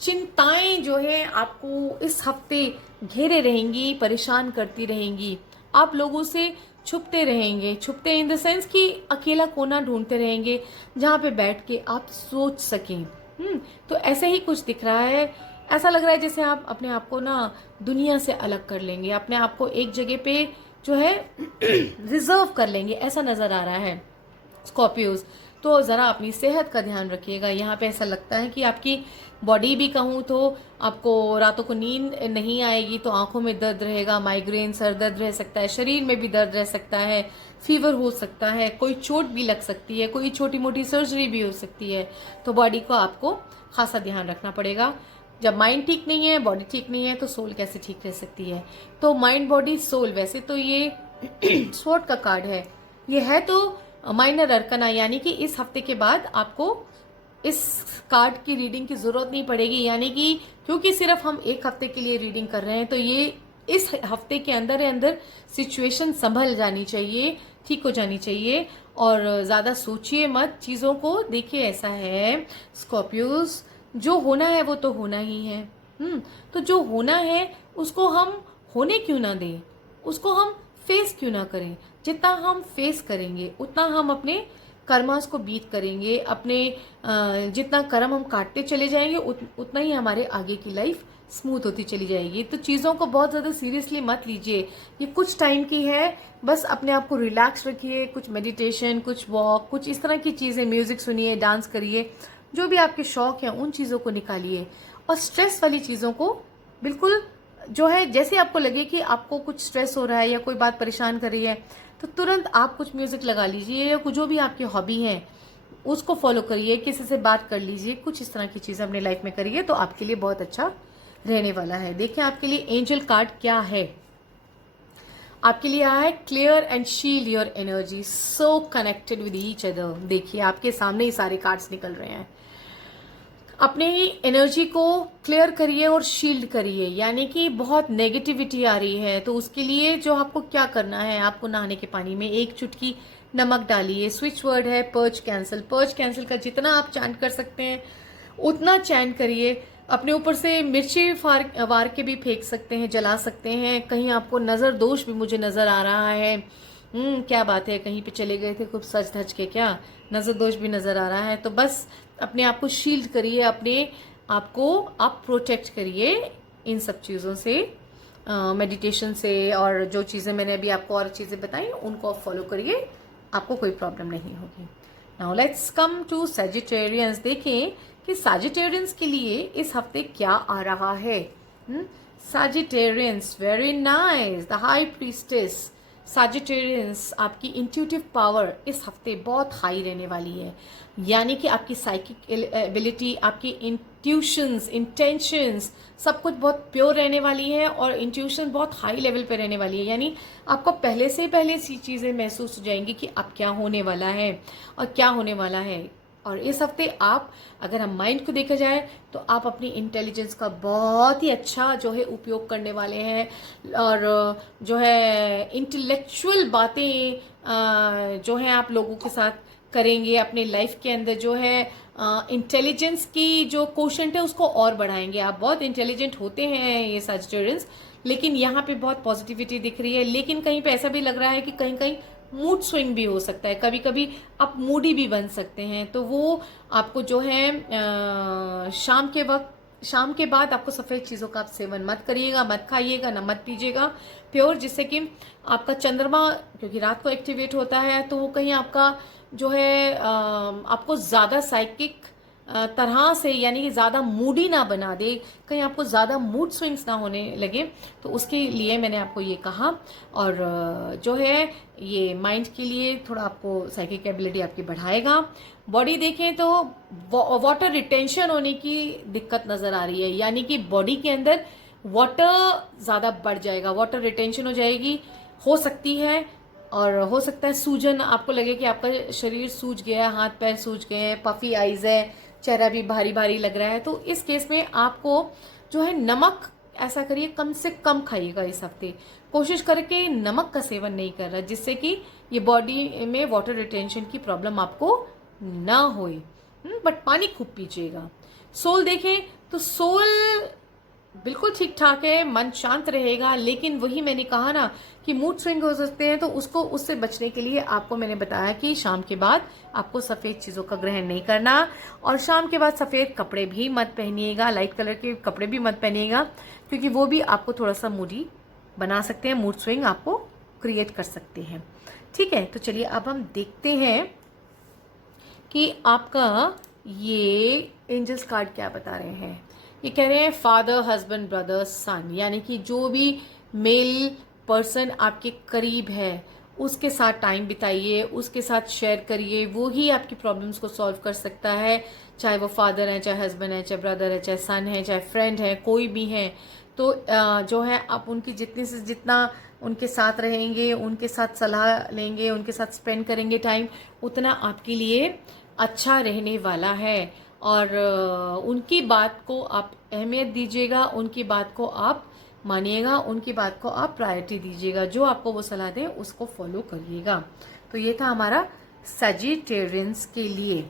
चिंताएं जो है आपको इस हफ्ते घेरे रहेंगी, परेशान करती रहेंगी। आप लोगों से छुपते रहेंगे, छुपते इन द सेंस कि अकेला कोना ढूंढते रहेंगे जहाँ पे बैठ के आप सोच सकें। तो ऐसे ही कुछ दिख रहा है। ऐसा लग रहा है जैसे आप अपने आप को ना दुनिया से अलग कर लेंगे, अपने आप को एक जगह पे जो है रिजर्व कर लेंगे, ऐसा नजर आ रहा है स्कॉर्पियोज। तो ज़रा अपनी सेहत का ध्यान रखिएगा। यहाँ पे ऐसा लगता है कि आपकी बॉडी भी कहूँ तो आपको रातों को नींद नहीं आएगी, तो आंखों में दर्द रहेगा, माइग्रेन, सर दर्द रह सकता है, शरीर में भी दर्द रह सकता है, फीवर हो सकता है, कोई चोट भी लग सकती है, कोई छोटी मोटी सर्जरी भी हो सकती है। तो बॉडी को आपको खासा ध्यान रखना पड़ेगा। जब माइंड ठीक नहीं है, बॉडी ठीक नहीं है, तो सोल कैसे ठीक रह सकती है? तो माइंड, बॉडी, सोल, वैसे तो ये स्वॉर्ड का कार्ड है, ये है तो माइनर अरकना, यानी कि इस हफ्ते के बाद आपको इस कार्ड की रीडिंग की ज़रूरत नहीं पड़ेगी, यानी कि क्योंकि सिर्फ हम एक हफ्ते के लिए रीडिंग कर रहे हैं तो ये इस हफ्ते के अंदर सिचुएशन संभल जानी चाहिए, ठीक हो जानी चाहिए। और ज़्यादा सोचिए मत चीज़ों को। देखिए ऐसा है स्कॉर्पियोस, जो होना है वो तो होना ही है। तो जो होना है उसको हम होने क्यों ना दें, उसको हम फेस क्यों ना करें। जितना हम फेस करेंगे उतना हम अपने कर्मास को बीत करेंगे, अपने जितना कर्म हम काटते चले जाएंगे उतना ही हमारे आगे की लाइफ स्मूथ होती चली जाएगी। तो चीज़ों को बहुत ज़्यादा सीरियसली मत लीजिए, ये कुछ टाइम की है। बस अपने आप को रिलैक्स रखिए, कुछ मेडिटेशन, कुछ वॉक, कुछ इस तरह की चीज़ें, म्यूजिक सुनिए, डांस करिए, जो भी आपके शौक हैं उन चीज़ों को निकालिए। और स्ट्रेस वाली चीज़ों को बिल्कुल, जो है जैसे आपको लगे कि आपको कुछ स्ट्रेस हो रहा है या कोई बात परेशान कर रही है तो तुरंत आप कुछ म्यूजिक लगा लीजिए, या जो भी आपकी हॉबी है उसको फॉलो करिए, किसी से बात कर लीजिए, कुछ इस तरह की चीज़ें अपने लाइफ में करिए तो आपके लिए बहुत अच्छा रहने वाला है। देखिए आपके लिए एंजल कार्ड क्या है। आपके लिए आया है clear and shield your energy, so connected with each other. देखिए आपके सामने ही सारे कार्ड्स निकल रहे हैं। अपने ही एनर्जी को क्लियर करिए और शील्ड करिए, यानी कि बहुत नेगेटिविटी आ रही है तो उसके लिए जो आपको क्या करना है, आपको नहाने के पानी में एक चुटकी नमक डालिए। स्विच वर्ड है पर्च कैंसिल। पर्च कैंसिल का जितना आप चैंट कर सकते हैं उतना चैंट करिए। अपने ऊपर से मिर्ची वार के भी फेंक सकते हैं, जला सकते हैं। कहीं आपको नजर दोष भी मुझे नजर आ रहा है। क्या बात है, कहीं पे चले गए थे खूब सच धज के, क्या नजर दोष भी नजर आ रहा है। तो बस अपने आप को शील्ड करिए, अपने आप को आप प्रोटेक्ट करिए इन सब चीज़ों से, मेडिटेशन से, और जो चीज़ें मैंने अभी आपको और चीज़ें बताई उनको आप फॉलो करिए, आपको कोई प्रॉब्लम नहीं होगी। Now let's come to Sagittarians. देखें कि सैजिटेरियंस के लिए इस हफ्ते क्या आ रहा है। Sagittarians, very nice, the high priestess. Sagittarians, आपकी इंट्यूटिव पावर इस हफ्ते बहुत हाई रहने वाली है, यानी कि आपकी साइकिक एबिलिटी, आपकी इंट्यूशंस, इंटेंशंस, सब कुछ बहुत प्योर रहने वाली है और इंट्यूशन बहुत हाई लेवल पे रहने वाली है। यानी आपको पहले से पहले सी चीज़ें महसूस हो जाएंगी कि अब क्या होने वाला है और क्या होने वाला है। और इस हफ्ते आप, अगर हम माइंड को देखा जाए तो आप अपनी इंटेलिजेंस का बहुत ही अच्छा जो है उपयोग करने वाले हैं, और जो है इंटेलेक्चुअल बातें जो है आप लोगों के साथ करेंगे अपने लाइफ के अंदर। जो है इंटेलिजेंस की जो कोशेंट है उसको और बढ़ाएंगे। आप बहुत इंटेलिजेंट होते हैं ये सैजिटेरियंस, लेकिन यहाँ पे बहुत पॉजिटिविटी दिख रही है। लेकिन कहीं पे ऐसा भी लग रहा है कि कहीं कहीं मूड स्विंग भी हो सकता है, कभी कभी आप मूडी भी बन सकते हैं। तो वो आपको जो है शाम के बाद आपको सफ़ेद चीज़ों का आप सेवन मत करिएगा, मत खाइएगा, ना मत पीजिएगा प्योर, जिससे कि आपका चंद्रमा क्योंकि रात को एक्टिवेट होता है तो वो कहीं आपका जो है आपको ज़्यादा साइकिक तरह से, यानी कि ज़्यादा मूडी ना बना दे, कहीं आपको ज़्यादा मूड स्विंग्स ना होने लगे। तो उसके लिए मैंने आपको ये कहा। और जो है ये माइंड के लिए थोड़ा आपको साइकिक एबिलिटी आपकी बढ़ाएगा। बॉडी देखें तो वाटर रिटेंशन होने की दिक्कत नज़र आ रही है, यानी कि बॉडी के अंदर वाटर ज़्यादा बढ़ जाएगा, वाटर रिटेंशन हो जाएगी, हो सकती है। और हो सकता है सूजन, आपको लगे कि आपका शरीर सूज गया, हाथ पैर सूज गए हैं, पफी आइज है, चेहरा भी भारी भारी लग रहा है। तो इस केस में आपको जो है नमक, ऐसा करिए कम से कम खाइएगा इस हफ्ते, कोशिश करके नमक का सेवन नहीं कर रहा, जिससे कि ये बॉडी में वाटर रिटेंशन की प्रॉब्लम आपको ना होए। बट पानी खूब पीजिएगा। सोल देखें तो सोल बिल्कुल ठीक ठाक है, मन शांत रहेगा। लेकिन वही मैंने कहा ना कि मूड स्विंग हो सकते हैं, तो उससे बचने के लिए आपको मैंने बताया कि शाम के बाद आपको सफ़ेद चीज़ों का ग्रहण नहीं करना, और शाम के बाद सफ़ेद कपड़े भी मत पहनिएगा, लाइट कलर के कपड़े भी मत पहनिएगा, क्योंकि वो भी आपको थोड़ा सा मूडी बना सकते हैं, मूड स्विंग आपको क्रिएट कर सकते हैं। ठीक है, तो चलिए अब हम देखते हैं कि आपका ये एंजल्स कार्ड क्या बता रहे हैं। ये कह रहे हैं फादर, हस्बैंड, ब्रदर, सन, यानी कि जो भी मेल पर्सन आपके करीब है उसके साथ टाइम बिताइए, उसके साथ शेयर करिए, वो ही आपकी प्रॉब्लम्स को सॉल्व कर सकता है। चाहे वो फादर है, चाहे हस्बैंड है, चाहे ब्रदर है, चाहे सन है, चाहे फ्रेंड है, कोई भी है। तो जो है आप उनकी जितनी से जितना उनके साथ रहेंगे, उनके साथ सलाह लेंगे, उनके साथ स्पेंड करेंगे टाइम, उतना आपके लिए अच्छा रहने वाला है। और उनकी बात को आप अहमियत दीजिएगा, उनकी बात को आप मानिएगा, उनकी बात को आप प्रायोरिटी दीजिएगा, जो आपको वो सलाह दें उसको फॉलो करिएगा। तो ये था हमारा सजिटेरियंस के लिए,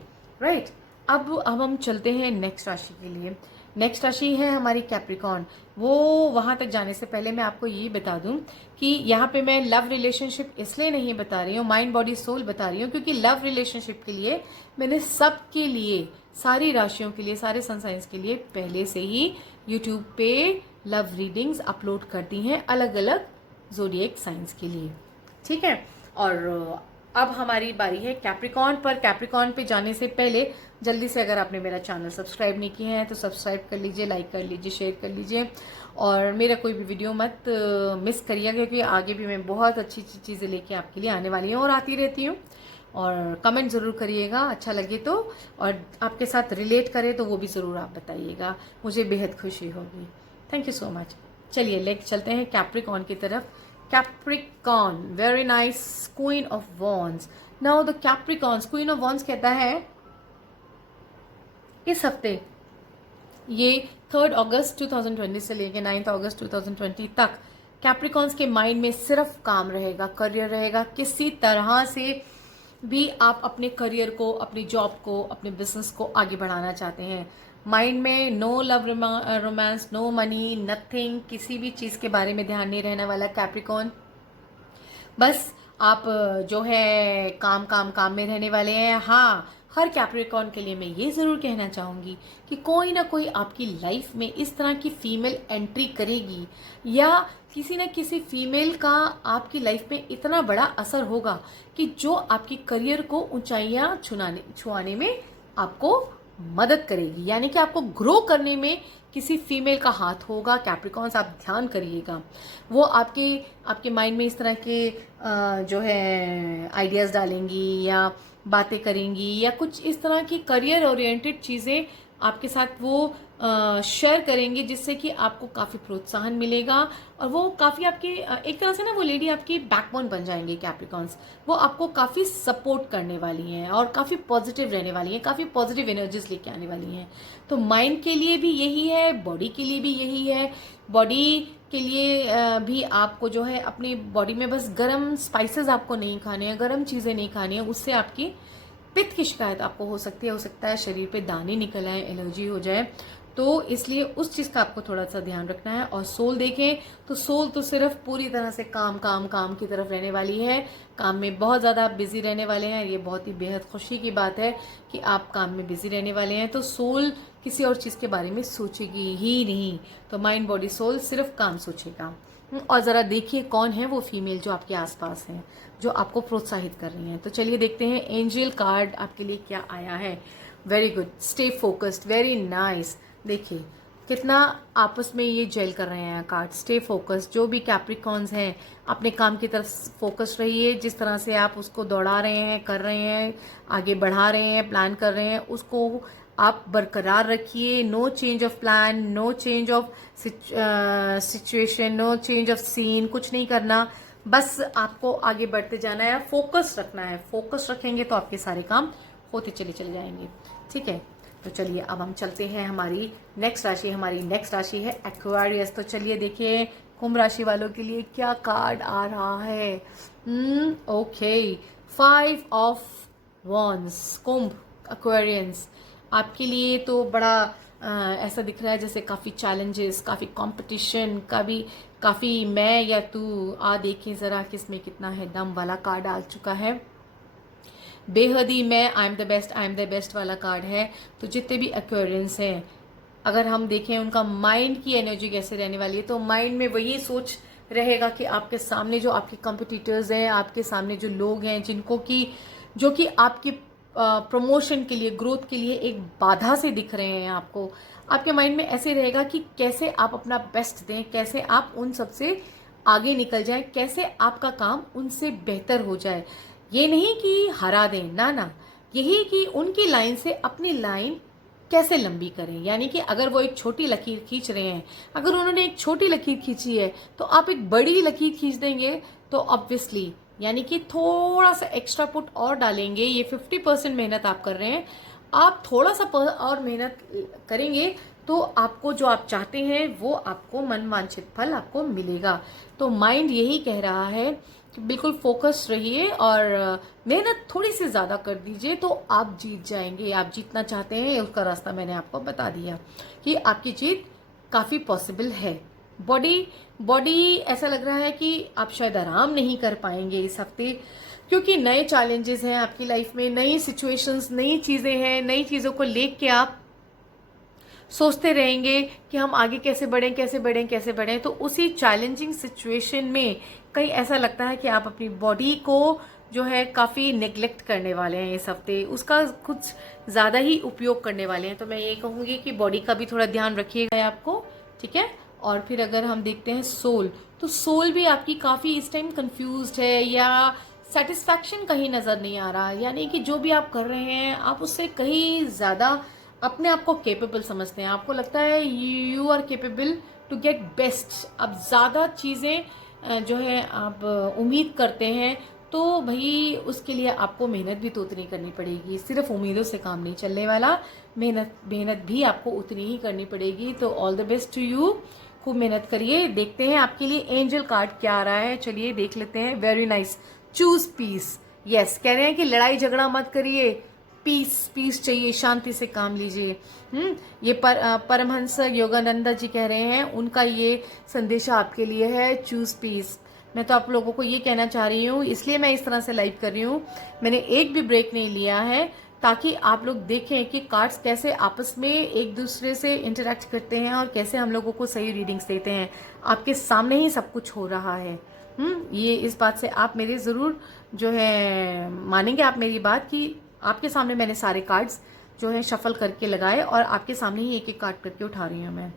राइट। अब हम चलते हैं नेक्स्ट राशि के लिए। नेक्स्ट राशि है हमारी कैप्रिकॉर्न। वो वहां तक जाने से पहले मैं आपको ये बता दूं कि यहाँ पे मैं लव रिलेशनशिप इसलिए नहीं बता रही हूँ, माइंड बॉडी सोल बता रही हूँ, क्योंकि लव रिलेशनशिप के लिए मैंने सबके लिए, सारी राशियों के लिए, सारे सन साइंस के लिए पहले से ही यूट्यूब पे लव रीडिंग्स अपलोड कर दी हैं, अलग अलग ज़ोडिएक साइंस के लिए, ठीक है। और अब हमारी बारी है कैप्रिकॉर्न पर। कैप्रिकॉर्न पे जाने से पहले जल्दी से अगर आपने मेरा चैनल सब्सक्राइब नहीं किया है तो सब्सक्राइब कर लीजिए, लाइक कर लीजिए, शेयर कर लीजिए, और मेरा कोई भी वीडियो मत मिस करिएगा, क्योंकि आगे भी मैं बहुत अच्छी अच्छी चीज़ें लेके आपके लिए आने वाली हूँ और आती रहती हूँ। और कमेंट ज़रूर करिएगा अच्छा लगे तो, और आपके साथ रिलेट करे तो वो भी ज़रूर आप बताइएगा, मुझे बेहद खुशी होगी। Thank you so much. चलिए लेके चलते हैं कैप्रिकॉर्न की तरफ। Capricorn, very nice, queen of wands. Now the Capricorn, queen of wands कहता है इस हफ्ते, ये 3 अगस्त 2020 से लेके 9 अगस्त 2020 तक कैप्रिकॉर्न्स के माइंड में सिर्फ काम रहेगा, करियर रहेगा। किसी तरह से भी आप अपने करियर को, अपनी जॉब को, अपने बिजनेस को आगे बढ़ाना चाहते हैं, माइंड में no love romance, no money, nothing, किसी भी चीज़ के बारे में ध्यान नहीं रहने वाला कैप्रिकॉर्न। बस आप जो है काम काम काम में रहने वाले हैं। हाँ, हर कैप्रिकॉर्न के लिए मैं ये ज़रूर कहना चाहूँगी कि कोई ना कोई आपकी लाइफ में इस तरह की फीमेल एंट्री करेगी, या किसी न किसी फीमेल का आपकी लाइफ में इतना बड़ा असर होगा कि जो आपकी करियर को ऊंचाइयां छुआने में आपको मदद करेगी, यानी कि आपको ग्रो करने में किसी फीमेल का हाथ होगा। कैप्रिकॉर्न्स आप ध्यान करिएगा, वो आपके माइंड में इस तरह के जो है आइडियाज़ डालेंगी या बातें करेंगी, या कुछ इस तरह की करियर ओरिएंटेड चीज़ें आपके साथ वो शेयर करेंगे, जिससे कि आपको काफ़ी प्रोत्साहन मिलेगा, और वो काफ़ी आपके एक तरह से ना वो लेडी आपकी बैकबोन बन जाएंगे कैप्रिकॉर्न्स। वो आपको काफ़ी सपोर्ट करने वाली हैं और काफ़ी पॉजिटिव रहने वाली हैं, काफ़ी पॉजिटिव एनर्जीज लेके आने वाली हैं। तो माइंड के लिए भी यही है, बॉडी के लिए भी यही है। बॉडी के लिए भी आपको जो है अपनी बॉडी में बस गर्म स्पाइसेस आपको नहीं खाने हैं, गर्म चीज़ें नहीं खानी है, उससे आपकी पित्त की शिकायत आपको हो सकता है शरीर पे दाने निकल आए, एलर्जी हो जाए। तो इसलिए उस चीज़ का आपको थोड़ा सा ध्यान रखना है। और सोल देखें तो सोल तो सिर्फ पूरी तरह से काम काम काम की तरफ रहने वाली है, काम में बहुत ज़्यादा बिजी रहने वाले हैं। ये बहुत ही बेहद खुशी की बात है कि आप काम में बिजी रहने वाले हैं। तो सोल किसी और चीज़ के बारे में सोचेगी ही नहीं, तो माइंड बॉडी सोल सिर्फ काम सोचेगा। और ज़रा देखिए कौन है वो फीमेल जो आपके आसपास हैं, जो आपको प्रोत्साहित कर रही हैं। तो चलिए देखते हैं एंजल कार्ड आपके लिए क्या आया है। Very good, stay focused, very nice. देखिए कितना आपस में ये जेल कर रहे हैं कार्ड। स्टे फोकस्ड, जो भी कैप्रिकॉर्न्स हैं अपने काम की तरफ फोकस रहिए। जिस तरह से आप उसको दौड़ा रहे हैं, कर रहे हैं, आगे बढ़ा रहे हैं, प्लान कर रहे हैं, उसको आप बरकरार रखिए। No change of plan, no change of situation, no change of scene, कुछ नहीं करना, बस आपको आगे बढ़ते जाना है, फोकस रखना है। फोकस रखेंगे तो आपके सारे काम होते चले जाएंगे, ठीक है। तो चलिए अब हम चलते हैं हमारी नेक्स्ट राशि। हमारी नेक्स्ट राशि है एक्वेरियस। तो चलिए देखिए कुंभ राशि वालों के लिए क्या कार्ड आ रहा है। Okay, 5 of wands, Kumbh Aquarians आपके लिए तो बड़ा ऐसा दिख रहा है जैसे काफ़ी चैलेंजेस, काफ़ी कंपटीशन, काफ़ी मैं या तू, आ देखें ज़रा किसमें कितना है दम वाला कार्ड आ चुका है। बेहद ही मैं, आई एम द बेस्ट वाला कार्ड है। तो जितने भी एक्वेरियंस हैं, अगर हम देखें उनका माइंड की एनर्जी कैसे रहने वाली है, तो माइंड में वही सोच रहेगा कि आपके सामने जो आपके कंपिटिटर्स हैं, आपके सामने जो लोग हैं जो कि आपकी प्रमोशन के लिए, ग्रोथ के लिए एक बाधा से दिख रहे हैं आपको, आपके माइंड में ऐसे रहेगा कि कैसे आप अपना बेस्ट दें, कैसे आप उन सबसे आगे निकल जाएं, कैसे आपका काम उनसे बेहतर हो जाए। ये नहीं कि हरा दें, ना, यही कि उनकी लाइन से अपनी लाइन कैसे लंबी करें। यानी कि अगर वो एक छोटी लकीर खींच रहे हैं, अगर उन्होंने एक छोटी लकीर खींची है तो आप एक बड़ी लकीर खींच देंगे, तो ऑब्वियसली यानी कि थोड़ा सा एक्स्ट्रा पुट और डालेंगे। ये 50% मेहनत आप कर रहे हैं, आप थोड़ा सा और मेहनत करेंगे तो आपको जो आप चाहते हैं वो आपको मनवांछित फल आपको मिलेगा। तो माइंड यही कह रहा है कि बिल्कुल फोकस रहिए और मेहनत थोड़ी सी ज़्यादा कर दीजिए तो आप जीत जाएंगे। आप जीतना चाहते हैं, उसका रास्ता मैंने आपको बता दिया कि आपकी जीत काफ़ी पॉसिबल है। बॉडी ऐसा लग रहा है कि आप शायद आराम नहीं कर पाएंगे इस हफ्ते, क्योंकि नए चैलेंजेस हैं आपकी लाइफ में, नई सिचुएशंस, नई चीज़ें हैं। नई चीज़ों को लेके आप सोचते रहेंगे कि हम आगे कैसे बढ़ें, कैसे बढ़ें, कैसे बढ़ें। तो उसी चैलेंजिंग सिचुएशन में कहीं ऐसा लगता है कि आप अपनी बॉडी को जो है काफ़ी नेग्लेक्ट करने वाले हैं इस हफ्ते, उसका कुछ ज़्यादा ही उपयोग करने वाले हैं। तो मैं ये कहूँगी कि बॉडी का भी थोड़ा ध्यान रखिएगा आपको, ठीक है। और फिर अगर हम देखते हैं सोल, तो सोल भी आपकी काफ़ी इस टाइम कंफ्यूज्ड है या सेटिस्फैक्शन कहीं नज़र नहीं आ रहा। यानी कि जो भी आप कर रहे हैं आप उससे कहीं ज़्यादा अपने आप को केपेबल समझते हैं। आपको लगता है you are capable to get best. अब ज़्यादा चीज़ें जो है आप उम्मीद करते हैं तो भाई उसके लिए आपको मेहनत भी तो उतनी करनी पड़ेगी। सिर्फ उम्मीदों से काम नहीं चलने वाला, मेहनत भी आपको उतनी ही करनी पड़ेगी। तो all the best to you, खूब मेहनत करिए। देखते हैं आपके लिए एंजल कार्ड क्या आ रहा है, चलिए देख लेते हैं। Very nice, choose piece. Yes, कह रहे हैं कि लड़ाई झगड़ा मत करिए, पीस चाहिए, शांति से काम लीजिए। ये परमहंस योगानंदा जी कह रहे हैं, उनका ये संदेश आपके लिए है, चूज पीस। मैं तो आप लोगों को ये कहना चाह रही हूँ, इसलिए मैं इस तरह से लाइव कर रही हूँ। मैंने एक भी ब्रेक नहीं लिया है ताकि आप लोग देखें कि कार्ड्स कैसे आपस में एक दूसरे से इंटरेक्ट करते हैं और कैसे हम लोगों को सही रीडिंग्स देते हैं। आपके सामने ही सब कुछ हो रहा है। ये इस बात से आप मेरे ज़रूर जो है मानेंगे आप मेरी बात कि आपके सामने मैंने सारे कार्ड्स जो है शफल करके लगाए और आपके सामने ही एक एक कार्ड करके उठा रही हूँ मैं।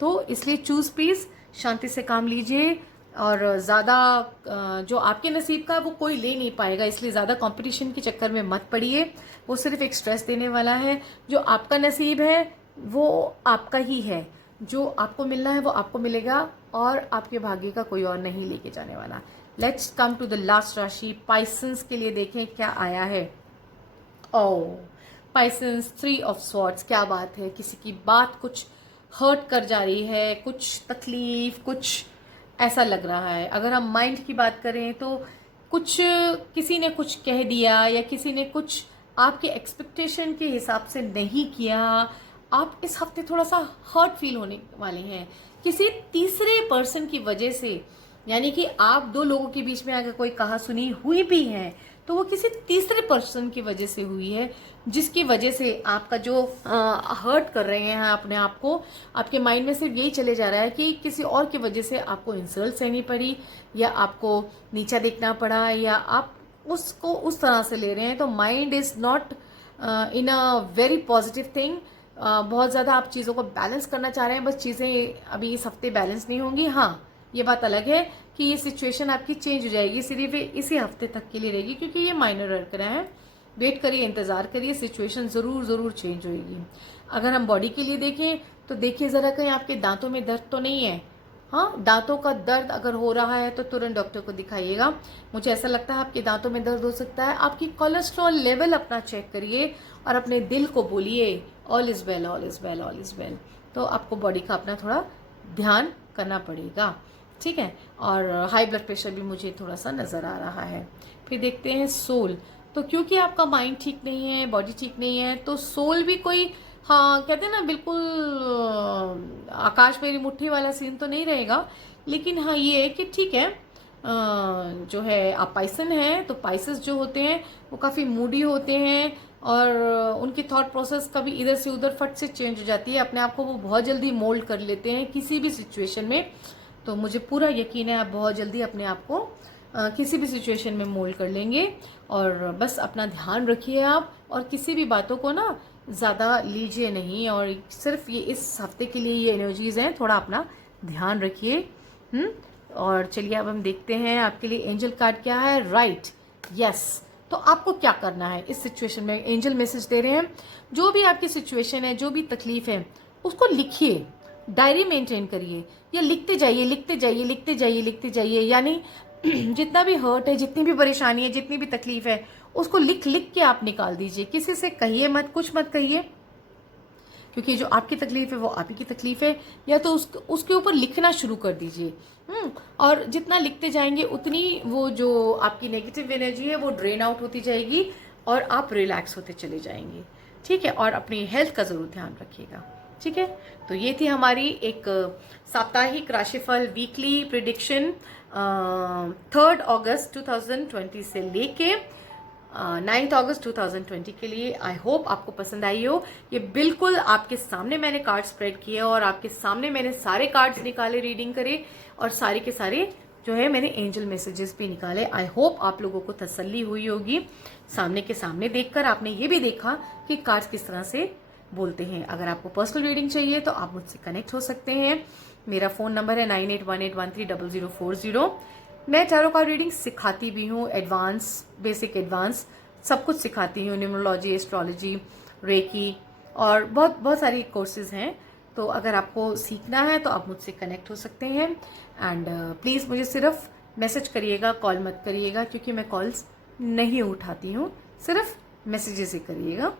तो इसलिए चूज पीस, शांति से काम लीजिए और ज़्यादा जो आपके नसीब का वो कोई ले नहीं पाएगा, इसलिए ज़्यादा कंपटीशन के चक्कर में मत पड़िए। वो सिर्फ एक स्ट्रेस देने वाला है। जो आपका नसीब है वो आपका ही है, जो आपको मिलना है वो आपको मिलेगा और आपके भाग्य का कोई और नहीं लेके जाने वाला। Let's come to the last राशि, पाइसेंस के लिए देखें क्या आया है। Oh, Pisces, 3 of swords. क्या बात है, किसी की बात कुछ हर्ट कर जा रही है, कुछ तकलीफ, कुछ ऐसा लग रहा है। अगर हम माइंड की बात करें तो कुछ किसी ने कुछ कह दिया या किसी ने कुछ आपके एक्सपेक्टेशन के हिसाब से नहीं किया। आप इस हफ्ते थोड़ा सा हर्ट फील होने वाले हैं किसी तीसरे पर्सन की वजह से। यानी कि आप दो लोगों के बीच में अगर कोई कहा सुनी हुई भी है तो वो किसी तीसरे पर्सन की वजह से हुई है, जिसकी वजह से आपका जो हर्ट कर रहे हैं अपने आप को, आपके माइंड में सिर्फ यही चले जा रहा है कि किसी और की वजह से आपको इंसल्ट सहनी पड़ी या आपको नीचा देखना पड़ा या आप उसको उस तरह से ले रहे हैं। तो mind is not in a very positive thing. बहुत ज़्यादा आप चीज़ों को बैलेंस करना चाह रहे हैं, बस चीज़ें अभी इस हफ्ते बैलेंस नहीं होंगी। हाँ, ये बात अलग है कि ये सिचुएशन आपकी चेंज हो जाएगी, सिर्फ इसी हफ्ते तक के लिए रहेगी क्योंकि ये माइनर अर्क है। वेट करिए, इंतजार करिए, सिचुएशन ज़रूर चेंज होएगी। अगर हम बॉडी के लिए देखें तो देखिए ज़रा कहीं आपके दांतों में दर्द तो नहीं है। हाँ, दांतों का दर्द अगर हो रहा है तो तुरंत डॉक्टर को दिखाइएगा। मुझे ऐसा लगता है आपके दांतों में दर्द हो सकता है। आपकी कोलेस्ट्रॉल लेवल अपना चेक करिए और अपने दिल को बोलिए all is well, all is well, all is well. तो आपको बॉडी का अपना थोड़ा ध्यान करना पड़ेगा, ठीक है। और हाई ब्लड प्रेशर भी मुझे थोड़ा सा नज़र आ रहा है। फिर देखते हैं सोल। तो क्योंकि आपका माइंड ठीक नहीं है, बॉडी ठीक नहीं है, तो सोल भी कोई, हाँ कहते हैं ना, बिल्कुल आकाश मेरी मुट्ठी वाला सीन तो नहीं रहेगा। लेकिन हाँ ये है कि ठीक है, जो है आप पाइसन हैं तो पाइसेस जो होते हैं वो काफ़ी मूडी होते हैं और उनकी थॉट प्रोसेस कभी इधर से उधर फट से चेंज हो जाती है। अपने आप को वो बहुत जल्दी मोल्ड कर लेते हैं किसी भी सिचुएशन में। तो मुझे पूरा यकीन है आप बहुत जल्दी अपने आप को किसी भी सिचुएशन में मोल्ड कर लेंगे। और बस अपना ध्यान रखिए आप, और किसी भी बातों को ना ज़्यादा लीजिए नहीं। और सिर्फ ये इस हफ्ते के लिए ये एनर्जीज हैं, थोड़ा अपना ध्यान रखिए। और चलिए अब हम देखते हैं आपके लिए एंजल कार्ड क्या है। Right, yes. तो आपको क्या करना है इस सिचुएशन में, एंजल मैसेज दे रहे हैं जो भी आपकी सिचुएशन है, जो भी तकलीफ है उसको लिखिए, डायरी मेंटेन करिए या लिखते जाइए, लिखते जाइए, लिखते जाइए, लिखते जाइए। यानी जितना भी हर्ट है, जितनी भी परेशानी है, जितनी भी तकलीफ है, उसको लिख लिख के आप निकाल दीजिए। किसी से कहिए मत, कुछ मत कहिए, क्योंकि जो आपकी तकलीफ है वो आप ही की तकलीफ है। या तो उसके ऊपर लिखना शुरू कर दीजिए। और जितना लिखते जाएंगे उतनी वो जो आपकी नेगेटिव एनर्जी है वो ड्रेन आउट होती जाएगी और आप रिलैक्स होते चले जाएंगे। ठीक है, और अपनी हेल्थ का ज़रूर ध्यान रखिएगा। ठीक है, तो ये थी हमारी एक साप्ताहिक राशिफल वीकली प्रिडिक्शन 3 अगस्त 2020 से लेके 9 अगस्त 2020 के लिए। आई होप आपको पसंद आई हो। ये बिल्कुल आपके सामने मैंने कार्ड स्प्रेड किए और आपके सामने मैंने सारे कार्ड्स निकाले, रीडिंग करे, और सारे के सारे जो है मैंने एंजल मैसेजेस भी निकाले। आई होप आप लोगों को तसल्ली हुई होगी। सामने के सामने देखकर आपने ये भी देखा कि कार्ड्स किस तरह से बोलते हैं। अगर आपको पर्सनल रीडिंग चाहिए तो आप मुझसे कनेक्ट हो सकते हैं। मेरा फ़ोन नंबर है 9818130040। मैं टैरो कार्ड रीडिंग सिखाती भी हूँ, एडवांस, बेसिक, एडवांस सब कुछ सिखाती हूँ। न्यूमरोलॉजी, एस्ट्रोलॉजी, रेकी और बहुत बहुत सारी कोर्सेज हैं। तो अगर आपको सीखना है तो आप मुझसे कनेक्ट हो सकते हैं। एंड प्लीज़ मुझे सिर्फ मैसेज करिएगा, कॉल मत करिएगा, क्योंकि मैं कॉल्स नहीं उठाती हूँ। सिर्फ मैसेजेस ही करिएगा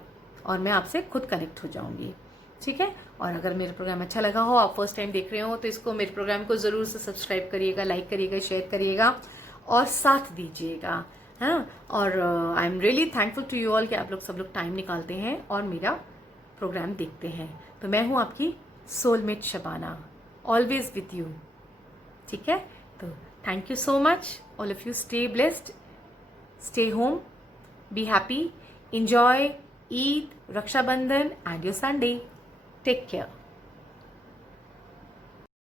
और मैं आपसे खुद कनेक्ट हो जाऊंगी। ठीक है, और अगर मेरा प्रोग्राम अच्छा लगा हो, आप फर्स्ट टाइम देख रहे हो, तो इसको, मेरे प्रोग्राम को ज़रूर से सब्सक्राइब करिएगा, लाइक करिएगा, शेयर करिएगा और साथ दीजिएगा। हाँ, और I am really thankful to you all कि आप लोग सब लोग टाइम निकालते हैं और मेरा प्रोग्राम देखते हैं। तो मैं हूँ आपकी soulmate Shabana, always with you. ठीक है, तो thank you so much all of you. Stay blessed, stay home, be happy, enjoy Eid, Raksha Bandhan and your Sunday. Take care.